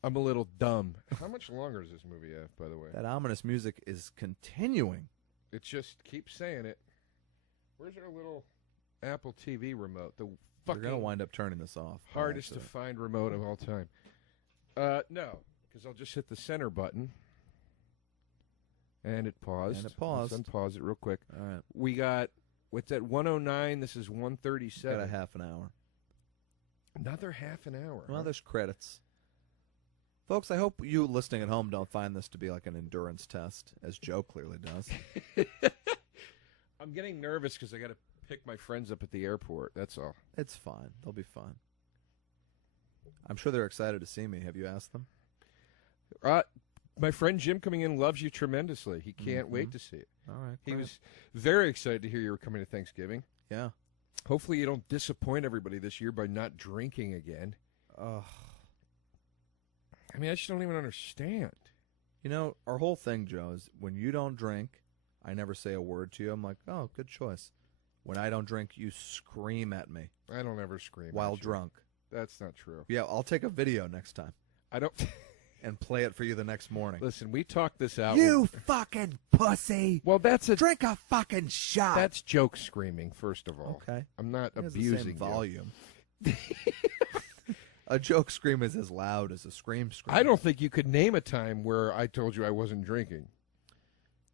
I'm a little dumb. How much longer does this movie have, by the way? That ominous music is continuing. It just keeps saying it. Where's our little Apple TV remote? The We're going to fucking wind up turning this off. hardest to find remote of all time. No, because I'll just hit the center button. And it paused. And it paused. Let's unpause it real quick. All right. We got, what's that, 109? This is 137. Got a half an hour. Another half an hour. Well, huh? there's credits. Folks, I hope you listening at home don't find this to be like an endurance test, as Joe clearly does. I'm getting nervous because I got to pick my friends up at the airport. That's all. It's fine. They'll be fine. I'm sure they're excited to see me. Have you asked them? My friend Jim coming in loves you tremendously. He can't wait to see it. All right. He great. was very excited to hear you were coming to Thanksgiving. Yeah. Hopefully you don't disappoint everybody this year by not drinking again. Ugh. I mean, I just don't even understand. You know, our whole thing, Joe, is when you don't drink, I never say a word to you. I'm like, oh, good choice. When I don't drink, you scream at me I don't ever scream while at you. drunk. That's not true. Yeah, I'll take a video next time I don't. and play it for you the next morning. Listen, we talked this out. You fucking pussy. Well, that's Drink a fucking shot. That's joke screaming. First of all, Okay. I'm not It has the abusing same you. volume. A joke scream is as loud as a scream. I don't think you could name a time where I told you I wasn't drinking.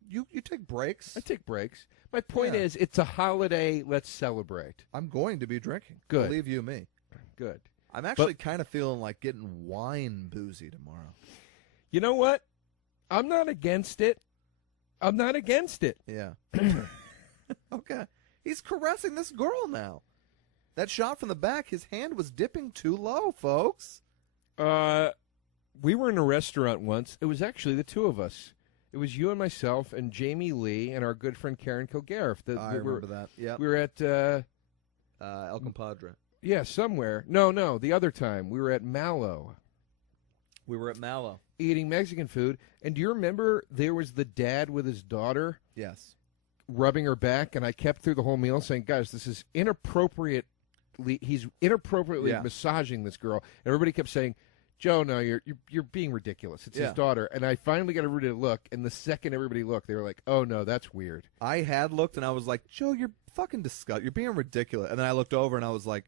You take breaks. I take breaks. My point Yeah. is, it's a holiday. Let's celebrate. I'm going to be drinking. Good. Believe you me. Good. I'm actually kind of feeling like getting wine boozy tomorrow. You know what? I'm not against it. I'm not against it. Yeah. Okay. He's caressing this girl now. That shot from the back, his hand was dipping too low, folks. We were in a restaurant once. It was actually the two of us. It was you and myself and Jamie Lee and our good friend Karen Kilgariff. I remember that. Yeah. We were at El Compadre. yeah, somewhere. No, the other time we were at Mallow We were at Mallow. eating Mexican food. And do you remember there was the dad with his daughter Yes. rubbing her back, and I kept through the whole meal saying, "Guys, this is inappropriate." He's inappropriately Yeah. massaging this girl, and everybody kept saying, "Joe, no, you're being ridiculous. It's Yeah. his daughter." And I finally got everybody to look, and the second everybody looked, they were like, "Oh no, that's weird." I had looked and I was like, Joe, you're fucking disgusting. You're being ridiculous. And then I looked over and I was like,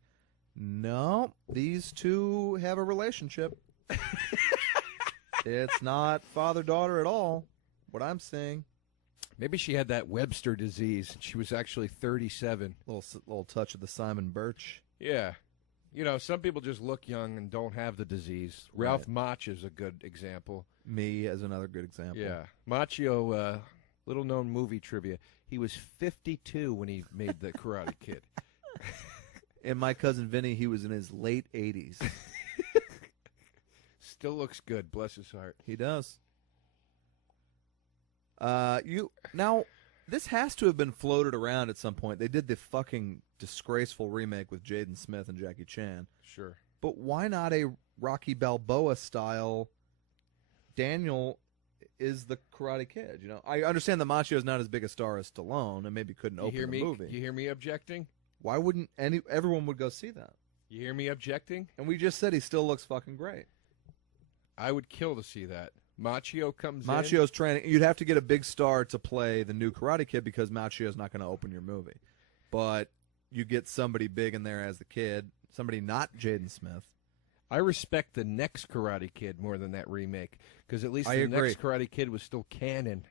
no, these two have a relationship. It's not father-daughter at all, what I'm seeing. Maybe she had that Webster disease. She was actually 37. Little touch of the Simon Birch. Yeah. You know, some people just look young and don't have the disease. Ralph Mach is a good example. Me as another good example. Yeah. Macchio, little-known movie trivia. He was 52 when he made The Karate Kid. And my cousin Vinny, he was in his late 80s. Still looks good, bless his heart. He does. Now, this has to have been floated around at some point. They did the fucking disgraceful remake with Jaden Smith and Jackie Chan. Sure. But why not a Rocky Balboa style? Daniel is the Karate Kid. You know, I understand that Macchio is not as big a star as Stallone, and maybe couldn't open the movie. You hear me objecting? Why wouldn't everyone would go see that? You hear me objecting? And we just said he still looks fucking great. I would kill to see that. Macchio comes in. Macchio's training. You'd have to get a big star to play the new Karate Kid because Macchio's not going to open your movie. But you get somebody big in there as the kid, somebody not Jaden Smith. I respect the next Karate Kid more than that remake because at least I the agree. next Karate Kid was still canon.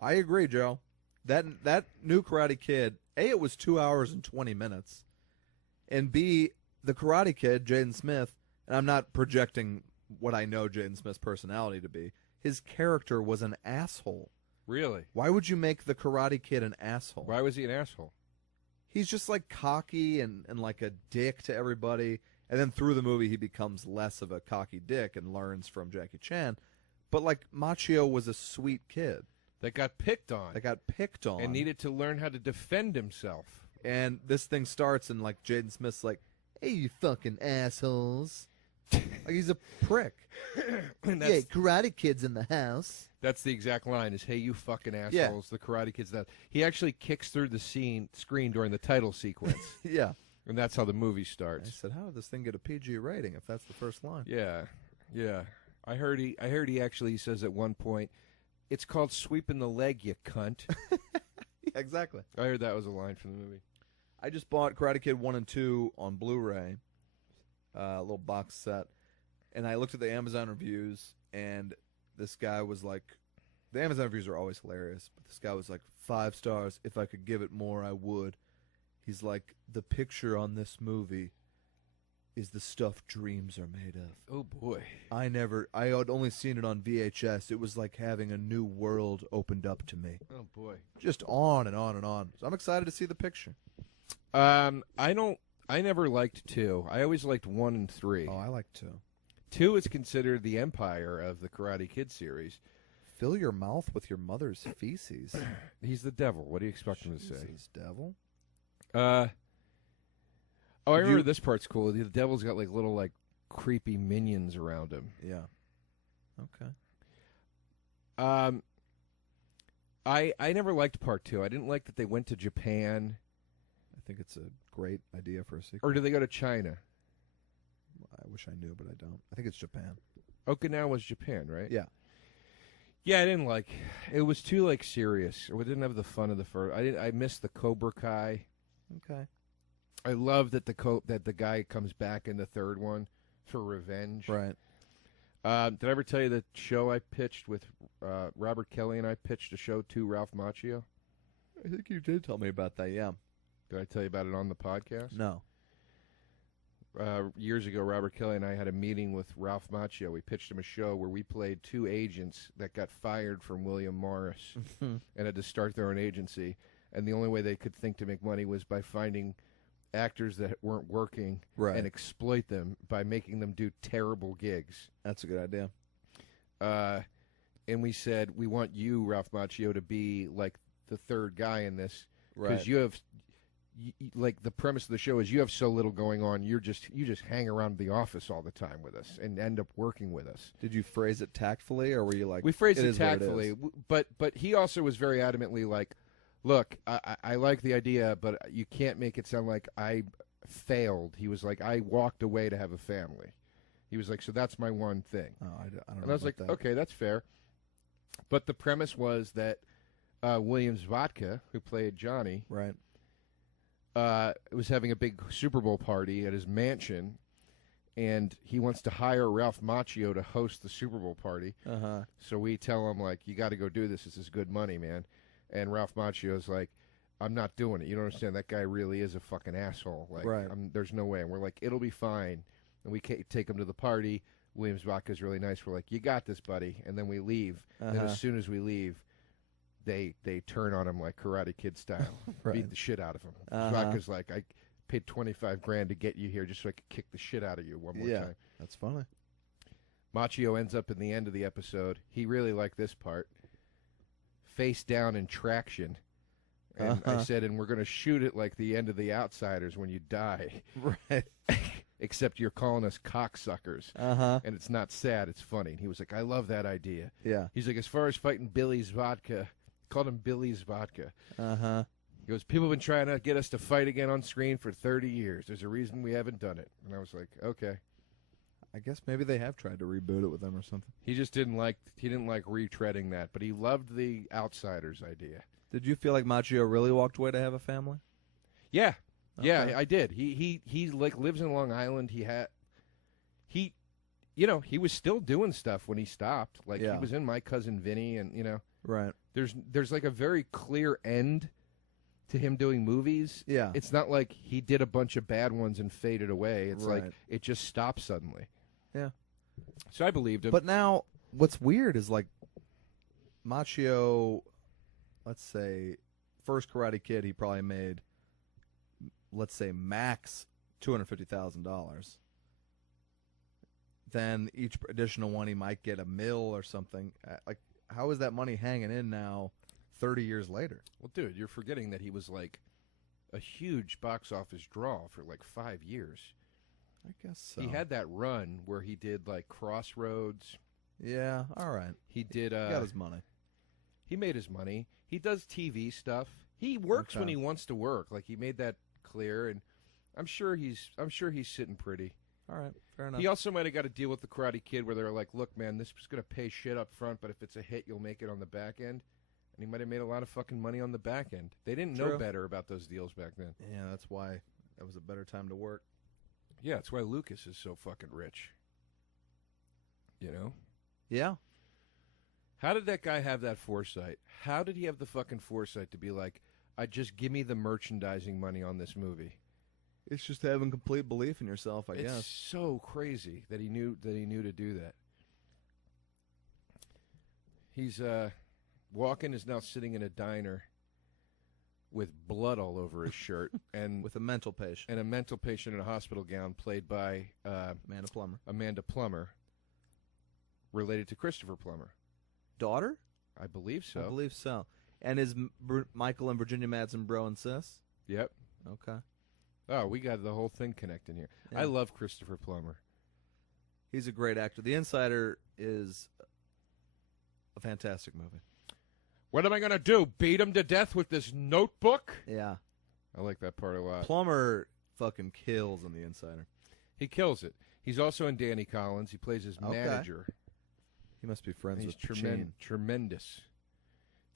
I agree, Joe. That new Karate Kid, A, it was 2 hours and 20 minutes. And B, the Karate Kid, Jaden Smith, and I'm not projecting what I know Jaden Smith's personality to be, his character was an asshole. Really? Why would you make the Karate Kid an asshole? Why was he an asshole? He's just like cocky and like a dick to everybody. And then through the movie, he becomes less of a cocky dick and learns from Jackie Chan. But like Macchio was a sweet kid That got picked on. that got picked on. and needed to learn how to defend himself. And this thing starts and like Jaden Smith's like, hey, you fucking assholes. Like he's a prick. And Yeah, Karate Kid's in the house. That's the exact line is, "Hey, you fucking assholes, the Karate Kid's that." He actually kicks through the screen during the title sequence. Yeah. And that's how the movie I starts. said, how did this thing get a PG rating if that's the first line? Yeah. I heard he actually says at one point, "It's called sweeping the leg, you cunt." Yeah, exactly. I heard that was a line from the movie. I just bought Karate Kid 1 and 2 on Blu-ray, a little box set, and I looked at the Amazon reviews, and this guy was like, the Amazon reviews are always hilarious, but this guy was like, 5 stars, if I could give it more, I would. He's like, the picture on this movie is the stuff dreams are made of. Oh boy. I had only seen it on VHS. It was like having a new world opened up to me. Oh boy. Just on and on and on. So I'm excited to see the picture. I never liked 2. I always liked 1 and 3. Oh, I like 2. 2 is considered the empire of the Karate Kid series. Fill your mouth with your mother's feces. He's the devil. What do you expect him to say? Jesus, devil. I remember this part's cool. The devil's got like little like creepy minions around him. Yeah. Okay. I never liked part 2. I didn't like that they went to Japan. I think it's a great idea for a sequel. Or did they go to China? I wish I knew, but I don't. I think it's Japan. Okinawa's Japan, right? Yeah. Yeah, I didn't like. It was too like serious. We didn't have the fun of the first. I missed the Cobra Kai. Okay. I love that the guy comes back in the third one for revenge. Right. Did I ever tell you the show I pitched with Robert Kelly and I pitched a show to Ralph Macchio? I think you did tell me about that, yeah. Did I tell you about it on the podcast? No. Years ago, Robert Kelly and I had a meeting with Ralph Macchio. We pitched him a show where we played 2 agents that got fired from William Morris and had to start their own agency. And the only way they could think to make money was by finding actors that weren't working and exploit them by making them do terrible gigs. That's a good idea. And we said, we want you, Ralph Macchio, to be like the third guy in this. Because Right. you have... like the premise of the show is you have so little going on, you just hang around the office all the time with us and end up working with us. Did you phrase it tactfully, or were you like, We phrased it it is what it tactfully, is? but he also was very adamantly like, look, I like the idea, but you can't make it sound like I failed. He was like, I walked away to have a family. He was like, so that's my one thing. Oh, I don't know. And I was like, about that. okay, that's fair. But the premise was that Williams Vodka, who played Johnny, Right. was having a big Super Bowl party at his mansion, and he wants to hire Ralph Macchio to host the Super Bowl party. Uh-huh. So we tell him, like, you got to go do this. This is good money, man. And Ralph Macchio's like, I'm not doing it. You don't understand. That guy really is a fucking asshole. Like, Right. There's no way. And we're like, it'll be fine. And we take him to the party. Williams Vodka's really nice. We're like, you got this, buddy. And then we leave. And Uh-huh. as soon as we leave, they turn on him like Karate Kid style, Right. beat the shit out of him. Uh-huh. Vodka's like, I paid $25,000 to get you here just so I could kick the shit out of you one more time. That's funny. Macchio ends up in the end of the episode. He really liked this part. Face down in traction. And I said, and we're going to shoot it like the end of The Outsiders when you die. Right. Except you're calling us cocksuckers. Uh-huh. And it's not sad, it's funny. And he was like, I love that idea. Yeah. He's like, as far as fighting Billy's Vodka, called him Billy's Vodka. Uh-huh. He goes, people have been trying to get us to fight again on screen for 30 years. There's a reason we haven't done it. And I was like, okay. I guess maybe they have tried to reboot it with them or something. He just didn't like retreading that, but he loved the Outsiders idea. Did you feel like Macchio really walked away to have a family? Yeah. Yeah, Okay. I did. He like lives in Long Island. He was still doing stuff when he stopped. Like Yeah. he was in My Cousin Vinny, and Right. there's like a very clear end to him doing movies. Yeah. It's not like he did a bunch of bad ones and faded away. It's like Right. it just stopped suddenly. Yeah. So I believed him. But now, what's weird is like Macchio, let's say, first Karate Kid, he probably made, let's say, max $250,000. Then each additional one, he might get $1 million or something. Like, how is that money hanging in now 30 years later? Well, dude, you're forgetting that he was like a huge box office draw for like 5 years. I guess so. He had that run where he did like Crossroads. Yeah, all right. He did. He got his money. He made his money. He does TV stuff. He works when he wants to work. Like he made that clear, and I'm sure he's sitting pretty. All right, fair enough. He also might have got to deal with the Karate Kid, where they're like, "Look, man, this is going to pay shit up front, but if it's a hit, you'll make it on the back end." And he might have made a lot of fucking money on the back end. They didn't know True. better about those deals back then. Yeah, that's why that was a better time to work. Yeah, that's why Lucas is so fucking rich. You know? Yeah. How did that guy have that foresight? How did he have the fucking foresight to be like, just give me the merchandising money on this movie? It's just having complete belief in yourself, I It's guess. so crazy that he knew to do that. He's Walken is now sitting in a diner with blood all over his shirt and With a mental patient. and a mental patient in a hospital gown played by Amanda Plummer. Amanda Plummer. related to Christopher Plummer. Daughter? I believe so. I believe so. And is Michael and Virginia Madsen bro and sis? Yep. Okay. Oh, we got the whole thing connecting here. Yeah. I love Christopher Plummer. He's a great actor. The Insider is a fantastic movie. What am I going to do? Beat him to death with this notebook? Yeah. I like that part a lot. Plummer fucking kills in The Insider. He kills it. He's also in Danny Collins. He plays his manager. He must be friends He's with Pacino. tremendous.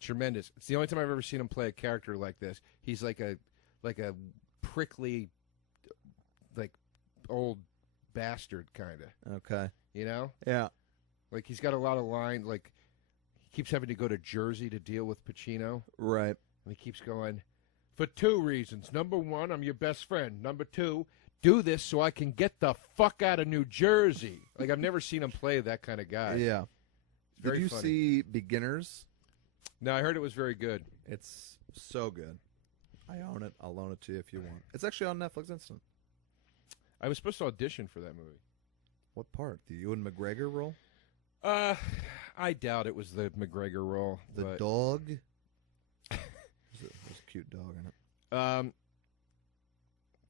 Tremendous. It's the only time I've ever seen him play a character like this. He's like a prickly, like old bastard kind of. Okay. You know? Yeah. Like he's got a lot of lines. Like he keeps having to go to Jersey to deal with Pacino. Right. And he keeps going, for 2 reasons. Number 1, I'm your best friend. Number 2, do this so I can get the fuck out of New Jersey. Like I've never seen him play that kind of guy. Yeah. Very Did you funny. see Beginners? No, I heard it was very good. It's so good. I own it. I'll loan it to you if you want. It's actually on Netflix Instant. I was supposed to audition for that movie. What part? The Ewan McGregor role? I doubt it was the McGregor role. The but, dog? There's a cute dog in it.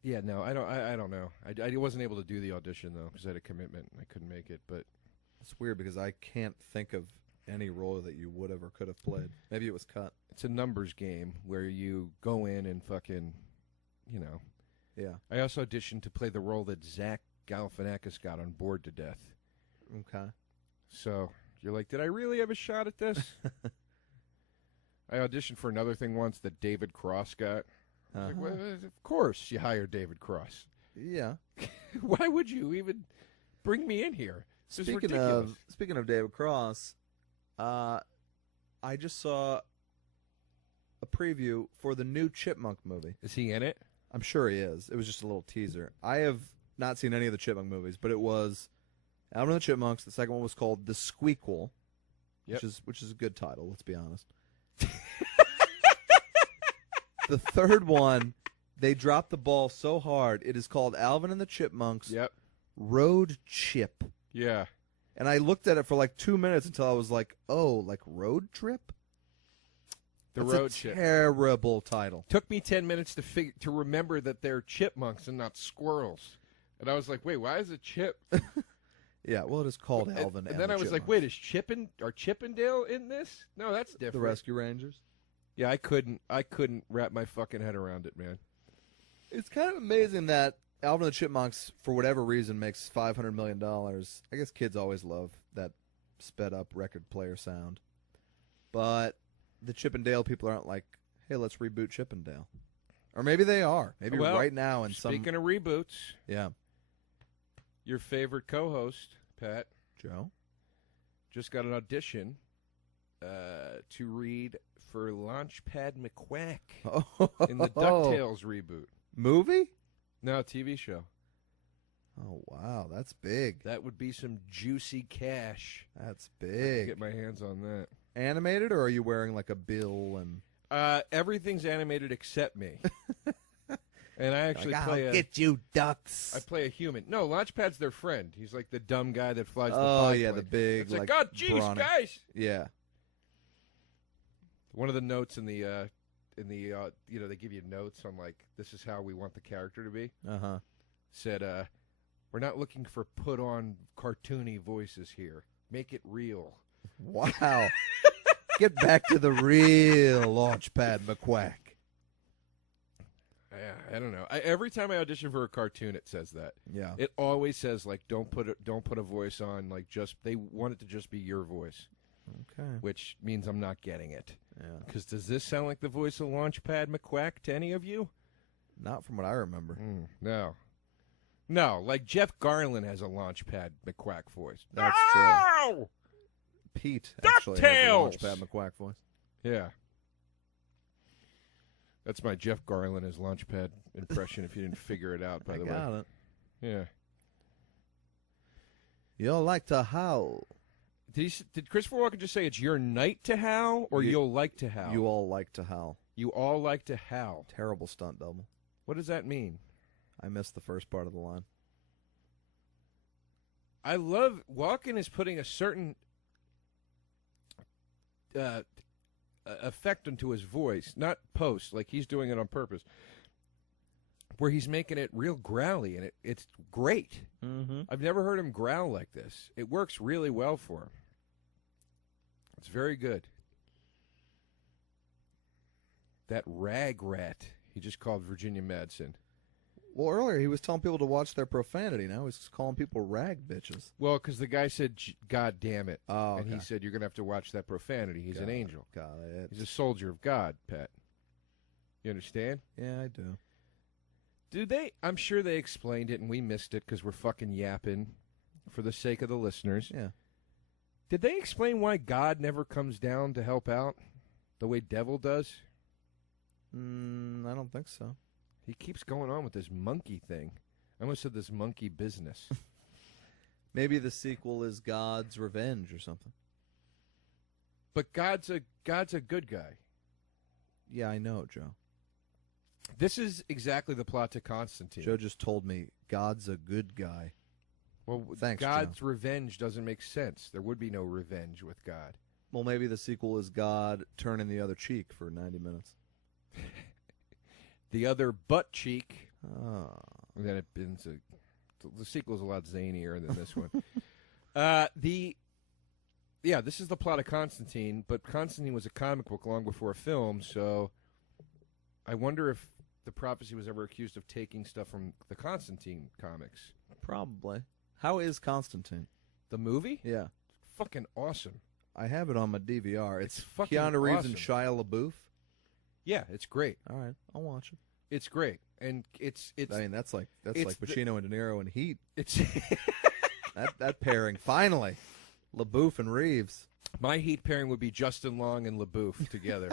Yeah, no, I don't know. I wasn't able to do the audition though because I had a commitment. I couldn't make it. But It's weird because I can't think of any role that you would have or could have played. Maybe it was cut. it's a numbers game where you go in and fucking, you know. Yeah. I also auditioned to play the role that Zach Galifianakis got on Bored to Death. Okay. So you're like, did I really have a shot at this? I auditioned for another thing once that David Cross got. I was like, well, of course you hired David Cross. Yeah. Why would you even bring me in here? This is Speaking ridiculous. of David Cross, I just saw a preview for the new Chipmunk movie. Is he in it? I'm sure he is. It was just a little teaser. I have not seen any of the Chipmunk movies, but it was Alvin and the Chipmunks. The second one was called The Squeakquel, Yep. which is a good title. Let's be honest. The third one, they dropped the ball so hard. It is called Alvin and the Chipmunks Yep. Road Chip. Yeah. And I looked at it for like 2 minutes until I was like, oh, like road trip? That's Road a Chip. terrible title. Took me 10 minutes to remember that they're chipmunks and not squirrels. And I was like, wait, why is it chip? Yeah, well, it is called Alvin and then the I was like, Chipmunks. wait, are Chippendale in this? No, that's different. The Rescue Rangers? Yeah, I couldn't wrap my fucking head around it, man. It's kind of amazing that Alvin and the Chipmunks, for whatever reason, makes $500 million. I guess kids always love that sped-up record player sound. But the Chippendale people aren't like, hey, let's reboot Chippendale. Or maybe they are. Maybe Well, right now in some... Speaking of reboots, Yeah. your favorite co-host, Pat, Joe? just got an audition to read for Launchpad McQuack in the DuckTales reboot. Movie? No, TV show. Oh, wow. That's big. That would be some juicy cash. That's To big. get my hands on that. Animated, or are you wearing like a bill and... Everything's animated except me. And I actually like, play I'll a... get you ducks. I play a human. No, Launchpad's their friend. He's like the dumb guy that flies the Oh, biplane. yeah, the big, It's like, like, oh, geez, brawny. guys. Yeah. One of the notes in the you know, they give you notes on like, this is how we want the character to be. Uh-huh. Said, we're not looking for put on cartoony voices here. Make it real. Wow. Get back to the real Launchpad McQuack. I don't know. Every time I audition for a cartoon, it says that. Yeah. It always says like, don't put a voice on. Like, just they want it to just be your voice, Okay. which means I'm not getting it. Yeah. Because does this sound like the voice of Launchpad McQuack to any of you? Not from what I remember. No. No, like Jeff Garlin has a Launchpad McQuack voice. That's No! true. Pete actually has a DuckTales! Launchpad McQuack voice. Yeah. That's my Jeff Garlin as Launchpad impression if you didn't figure it out, by I the got way. it. Yeah. You'll like to howl. Did Christopher Walken just say it's your night to howl or you'll like to howl? You all like to howl. You all like to howl. Terrible stunt double. What does that mean? I missed the first part of the line. I love Walken is putting a certain effect into his voice, not post, like he's doing it on purpose, where he's making it real growly, and it's great. Mm-hmm. I've never heard him growl like this. It works really well for him. It's very good. That rag rat, he just called Virginia Madsen. Well, earlier he was telling people to watch their profanity. Now he's calling people rag bitches. Well, because the guy said, God damn it. Oh, okay. And he said, you're going to have to watch that profanity. He's an angel. Got it. He's a soldier of God, Pat. You understand? Yeah, I do. I'm sure they explained it and we missed it because we're fucking yapping for the sake of the listeners. Yeah. Did they explain why God never comes down to help out the way devil does? I don't think so. He keeps going on with this monkey thing. I almost said this monkey business. Maybe the sequel is God's Revenge or something. But God's a good guy. Yeah, I know, Joe. This is exactly the plot to Constantine. Joe just told me God's a good guy. Well, thanks, God's Joe. Revenge doesn't make sense. There would be no revenge with God. Well, maybe the sequel is God turning the other cheek for 90 minutes. The other butt cheek. Oh. And then the sequel's a lot zanier than this one. This is the plot of Constantine, but Constantine was a comic book long before a film, so I wonder if the prophecy was ever accused of taking stuff from the Constantine comics. Probably. How is Constantine? The movie? Yeah. Fucking awesome. I have it on my DVR. It's fucking Keanu Reeves awesome. and Shia LaBeouf. Yeah, it's great. All right, I'll watch it. It's great, and it's. I mean, that's like it's Pacino and De Niro and Heat. It's that pairing finally, LaBeouf and Reeves. My Heat pairing would be Justin Long and LaBeouf together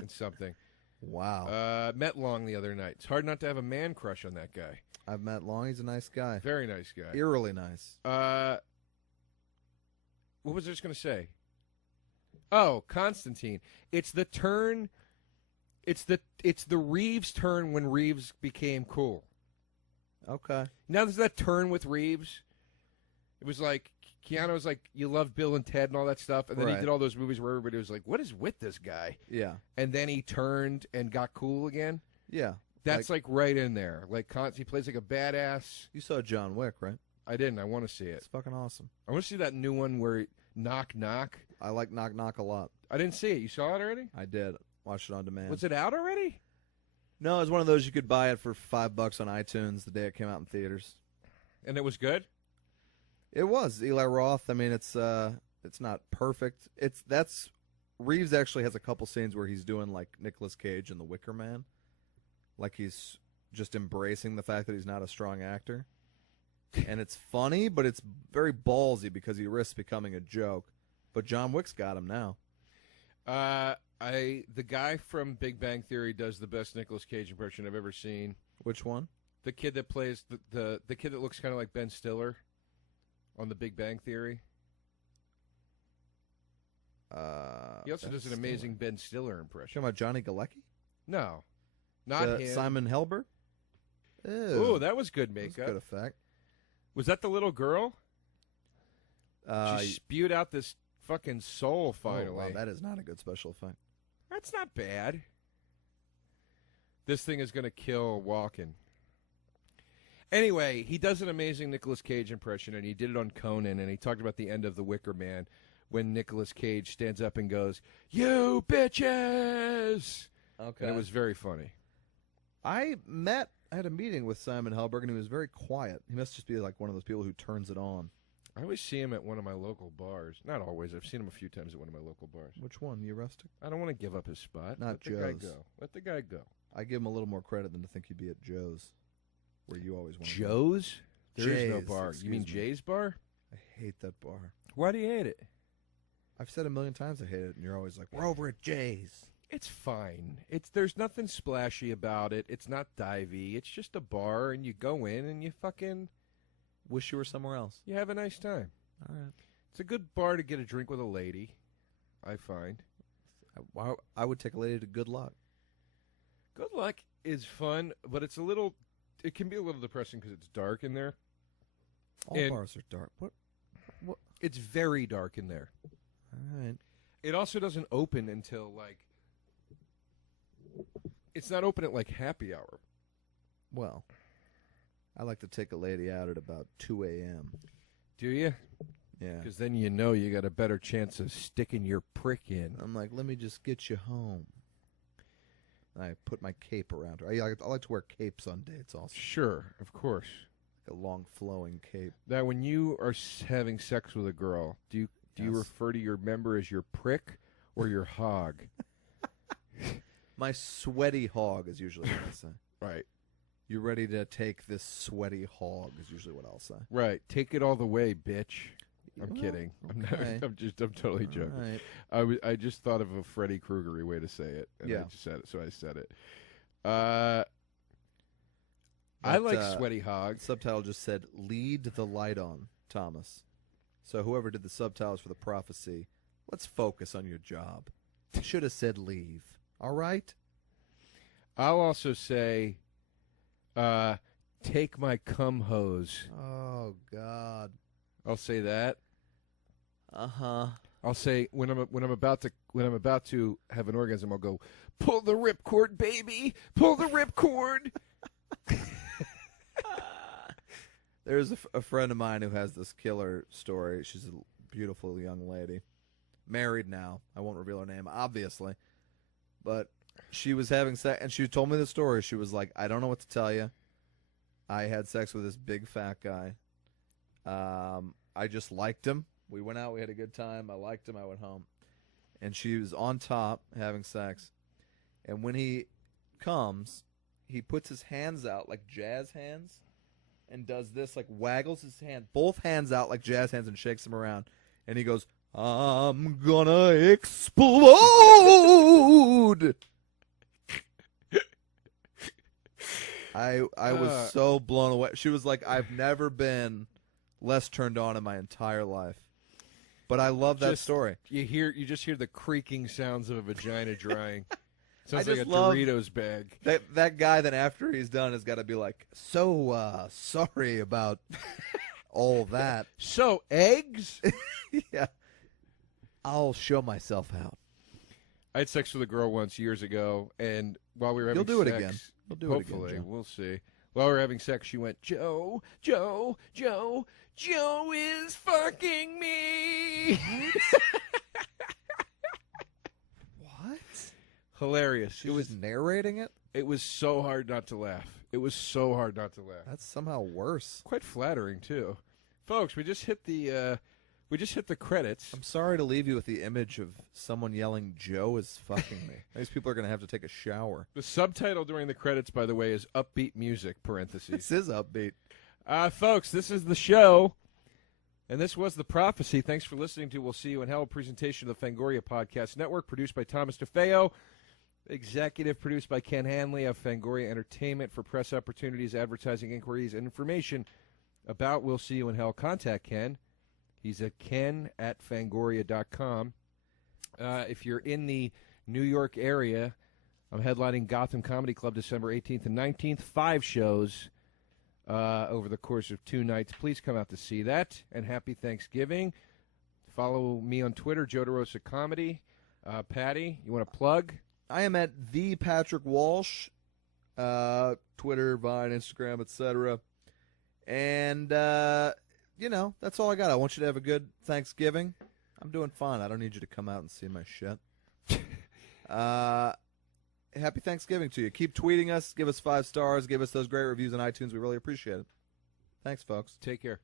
in something. Wow. Met Long the other night. It's hard not to have a man crush on that guy. I've met Long. He's a nice guy. Very nice guy. Eerily nice. What was I just going to say? Oh, Constantine. It's the turn. It's the Reeves turn when Reeves became cool. Okay. Now there's that turn with Reeves. It was like Keanu was like, you love Bill and Ted and all that stuff, and then he did all those movies where everybody was like, what is with this guy? Yeah. And then he turned and got cool again. Yeah. That's like right in there. Like he plays like a badass. You saw John Wick, right? I didn't. I want to see it. It's fucking awesome. I want to see that new one where Knock Knock. I like Knock Knock a lot. I didn't see it. You saw it already? I did. Watched it on demand. Was it out already? No, it was one of those you could buy it for $5 on iTunes the day it came out in theaters. And it was good? It was. Eli Roth. I mean, it's not perfect. Reeves actually has a couple scenes where he's doing like Nicolas Cage in The Wicker Man. Like he's just embracing the fact that he's not a strong actor. And it's funny, but it's very ballsy because he risks becoming a joke. But John Wick's got him now. The guy from Big Bang Theory does the best Nicolas Cage impression I've ever seen. Which one? The kid that plays the kid that looks kind of like Ben Stiller on the Big Bang Theory. He also does an amazing Ben Stiller impression. You talking about Johnny Galecki? No, not him. Simon Helberg? Ooh, that was good makeup. Good effect. Was that the little girl? She spewed out this fucking soul finally. Oh, wow, that is not a good special effect. That's not bad. This thing is going to kill Walken. Anyway, he does an amazing Nicolas Cage impression, and he did it on Conan, and he talked about the end of The Wicker Man when Nicolas Cage stands up and goes, "You bitches!" Okay. And it was very funny. I had a meeting with Simon Helberg, and he was very quiet. He must just be like one of those people who turns it on. I always see him at one of my local bars. Not always. I've seen him a few times at one of my local bars. Which one? You Rustic? I don't want to give up his spot. Not Let the guy Joe's. go. Let the guy go. I give him a little more credit than to think he'd be at Joe's, where you always want to go. Joe's? There is no Jay's, bar. You mean excuse me. Jay's bar? I hate that bar. Why do you hate it? I've said a million times I hate it, and you're always like, we're over at Jay's. It's fine. There's nothing splashy about it. It's not divey. It's just a bar, and you go in and you fucking Wish you were somewhere else. you have a nice time. All right. It's a good bar to get a drink with a lady, I find. I would take a lady to Good Luck. Good Luck is fun, but it can be a little depressing because it's dark in there. All And- bars are dark. What? It's very dark in there. All right. It also doesn't open until it's not open at happy hour. Well, I like to take a lady out at about 2 a.m. Do you? Yeah. Because then you know you got a better chance of sticking your prick in. I'm like, let me just get you home. I put my cape around her. I like to wear capes on dates also. Sure, of course. Like a long flowing cape. Now, when you are having sex with a girl, do you Yes. refer to your member as your prick or your hog? My sweaty hog is usually what I say. Right. You ready to take this sweaty hog is usually what I'll say. Right. Take it all the way, bitch. I'm Well, kidding. okay. I'm totally joking. All right. I just thought of a Freddy Krueger way to say it, and Yeah. I just said it, so I said it. I But, like sweaty hogs. Subtitle just said, lead the light on, Thomas. So whoever did the subtitles for the prophecy, let's focus on your job. Should have said leave. All right? I'll also say, take my cum hose. Oh, God. I'll say that. Uh-huh. I'll say when I'm about to have an orgasm, I'll go, pull the ripcord, baby, pull the ripcord. There's a friend of mine who has this killer story. She's a beautiful young lady. Married now. I won't reveal her name, obviously. But she was having sex, and she told me the story. She was like, I don't know what to tell you. I had sex with this big fat guy. I just liked him. We went out. We had a good time. I liked him. I went home. And she was on top having sex. And when he comes, he puts his hands out like jazz hands and does this, like waggles his hand, both hands out like jazz hands and shakes them around. And he goes, I'm gonna explode. I was so blown away. She was like, I've never been less turned on in my entire life. But I love that story. You just hear the creaking sounds of a vagina drying. Sounds I like a just love Doritos bag. That guy, then after he's done, has got to be like, so sorry about all that. So, eggs? Yeah. I'll show myself out. I had sex with a girl once years ago, and while we were having You'll do sex, it again. You'll do hopefully, it again, Joe. we'll see. While we were having sex, she went, Joe is fucking me. What? Hilarious. She was narrating it? It was so hard not to laugh. It was so hard not to laugh. That's somehow worse. Quite flattering too, folks. We just hit the credits. I'm sorry to leave you with the image of someone yelling, Joe is fucking me. These people are going to have to take a shower. The subtitle during the credits, by the way, is upbeat music, parentheses. This is upbeat. Folks, this is the show, and this was The Prophecy. Thanks for listening to We'll See You in Hell, a presentation of the Fangoria Podcast Network, produced by Thomas DeFeo, executive produced by Ken Hanley of Fangoria Entertainment. For press opportunities, advertising inquiries, and information about We'll See You in Hell, contact Ken. He's at ken@fangoria.com. If you're in the New York area, I'm headlining Gotham Comedy Club December 18th and 19th. 5 shows over the course of 2 nights. Please come out to see that. And happy Thanksgiving. Follow me on Twitter, Joe DeRosa Comedy. Patty, you want to plug? I am at the Patrick Walsh, Twitter, Vine, Instagram, etc. And, that's all I got. I want you to have a good Thanksgiving. I'm doing fine. I don't need you to come out and see my shit. Happy Thanksgiving to you. Keep tweeting us. Give us 5 stars. Give us those great reviews on iTunes. We really appreciate it. Thanks, folks. Take care.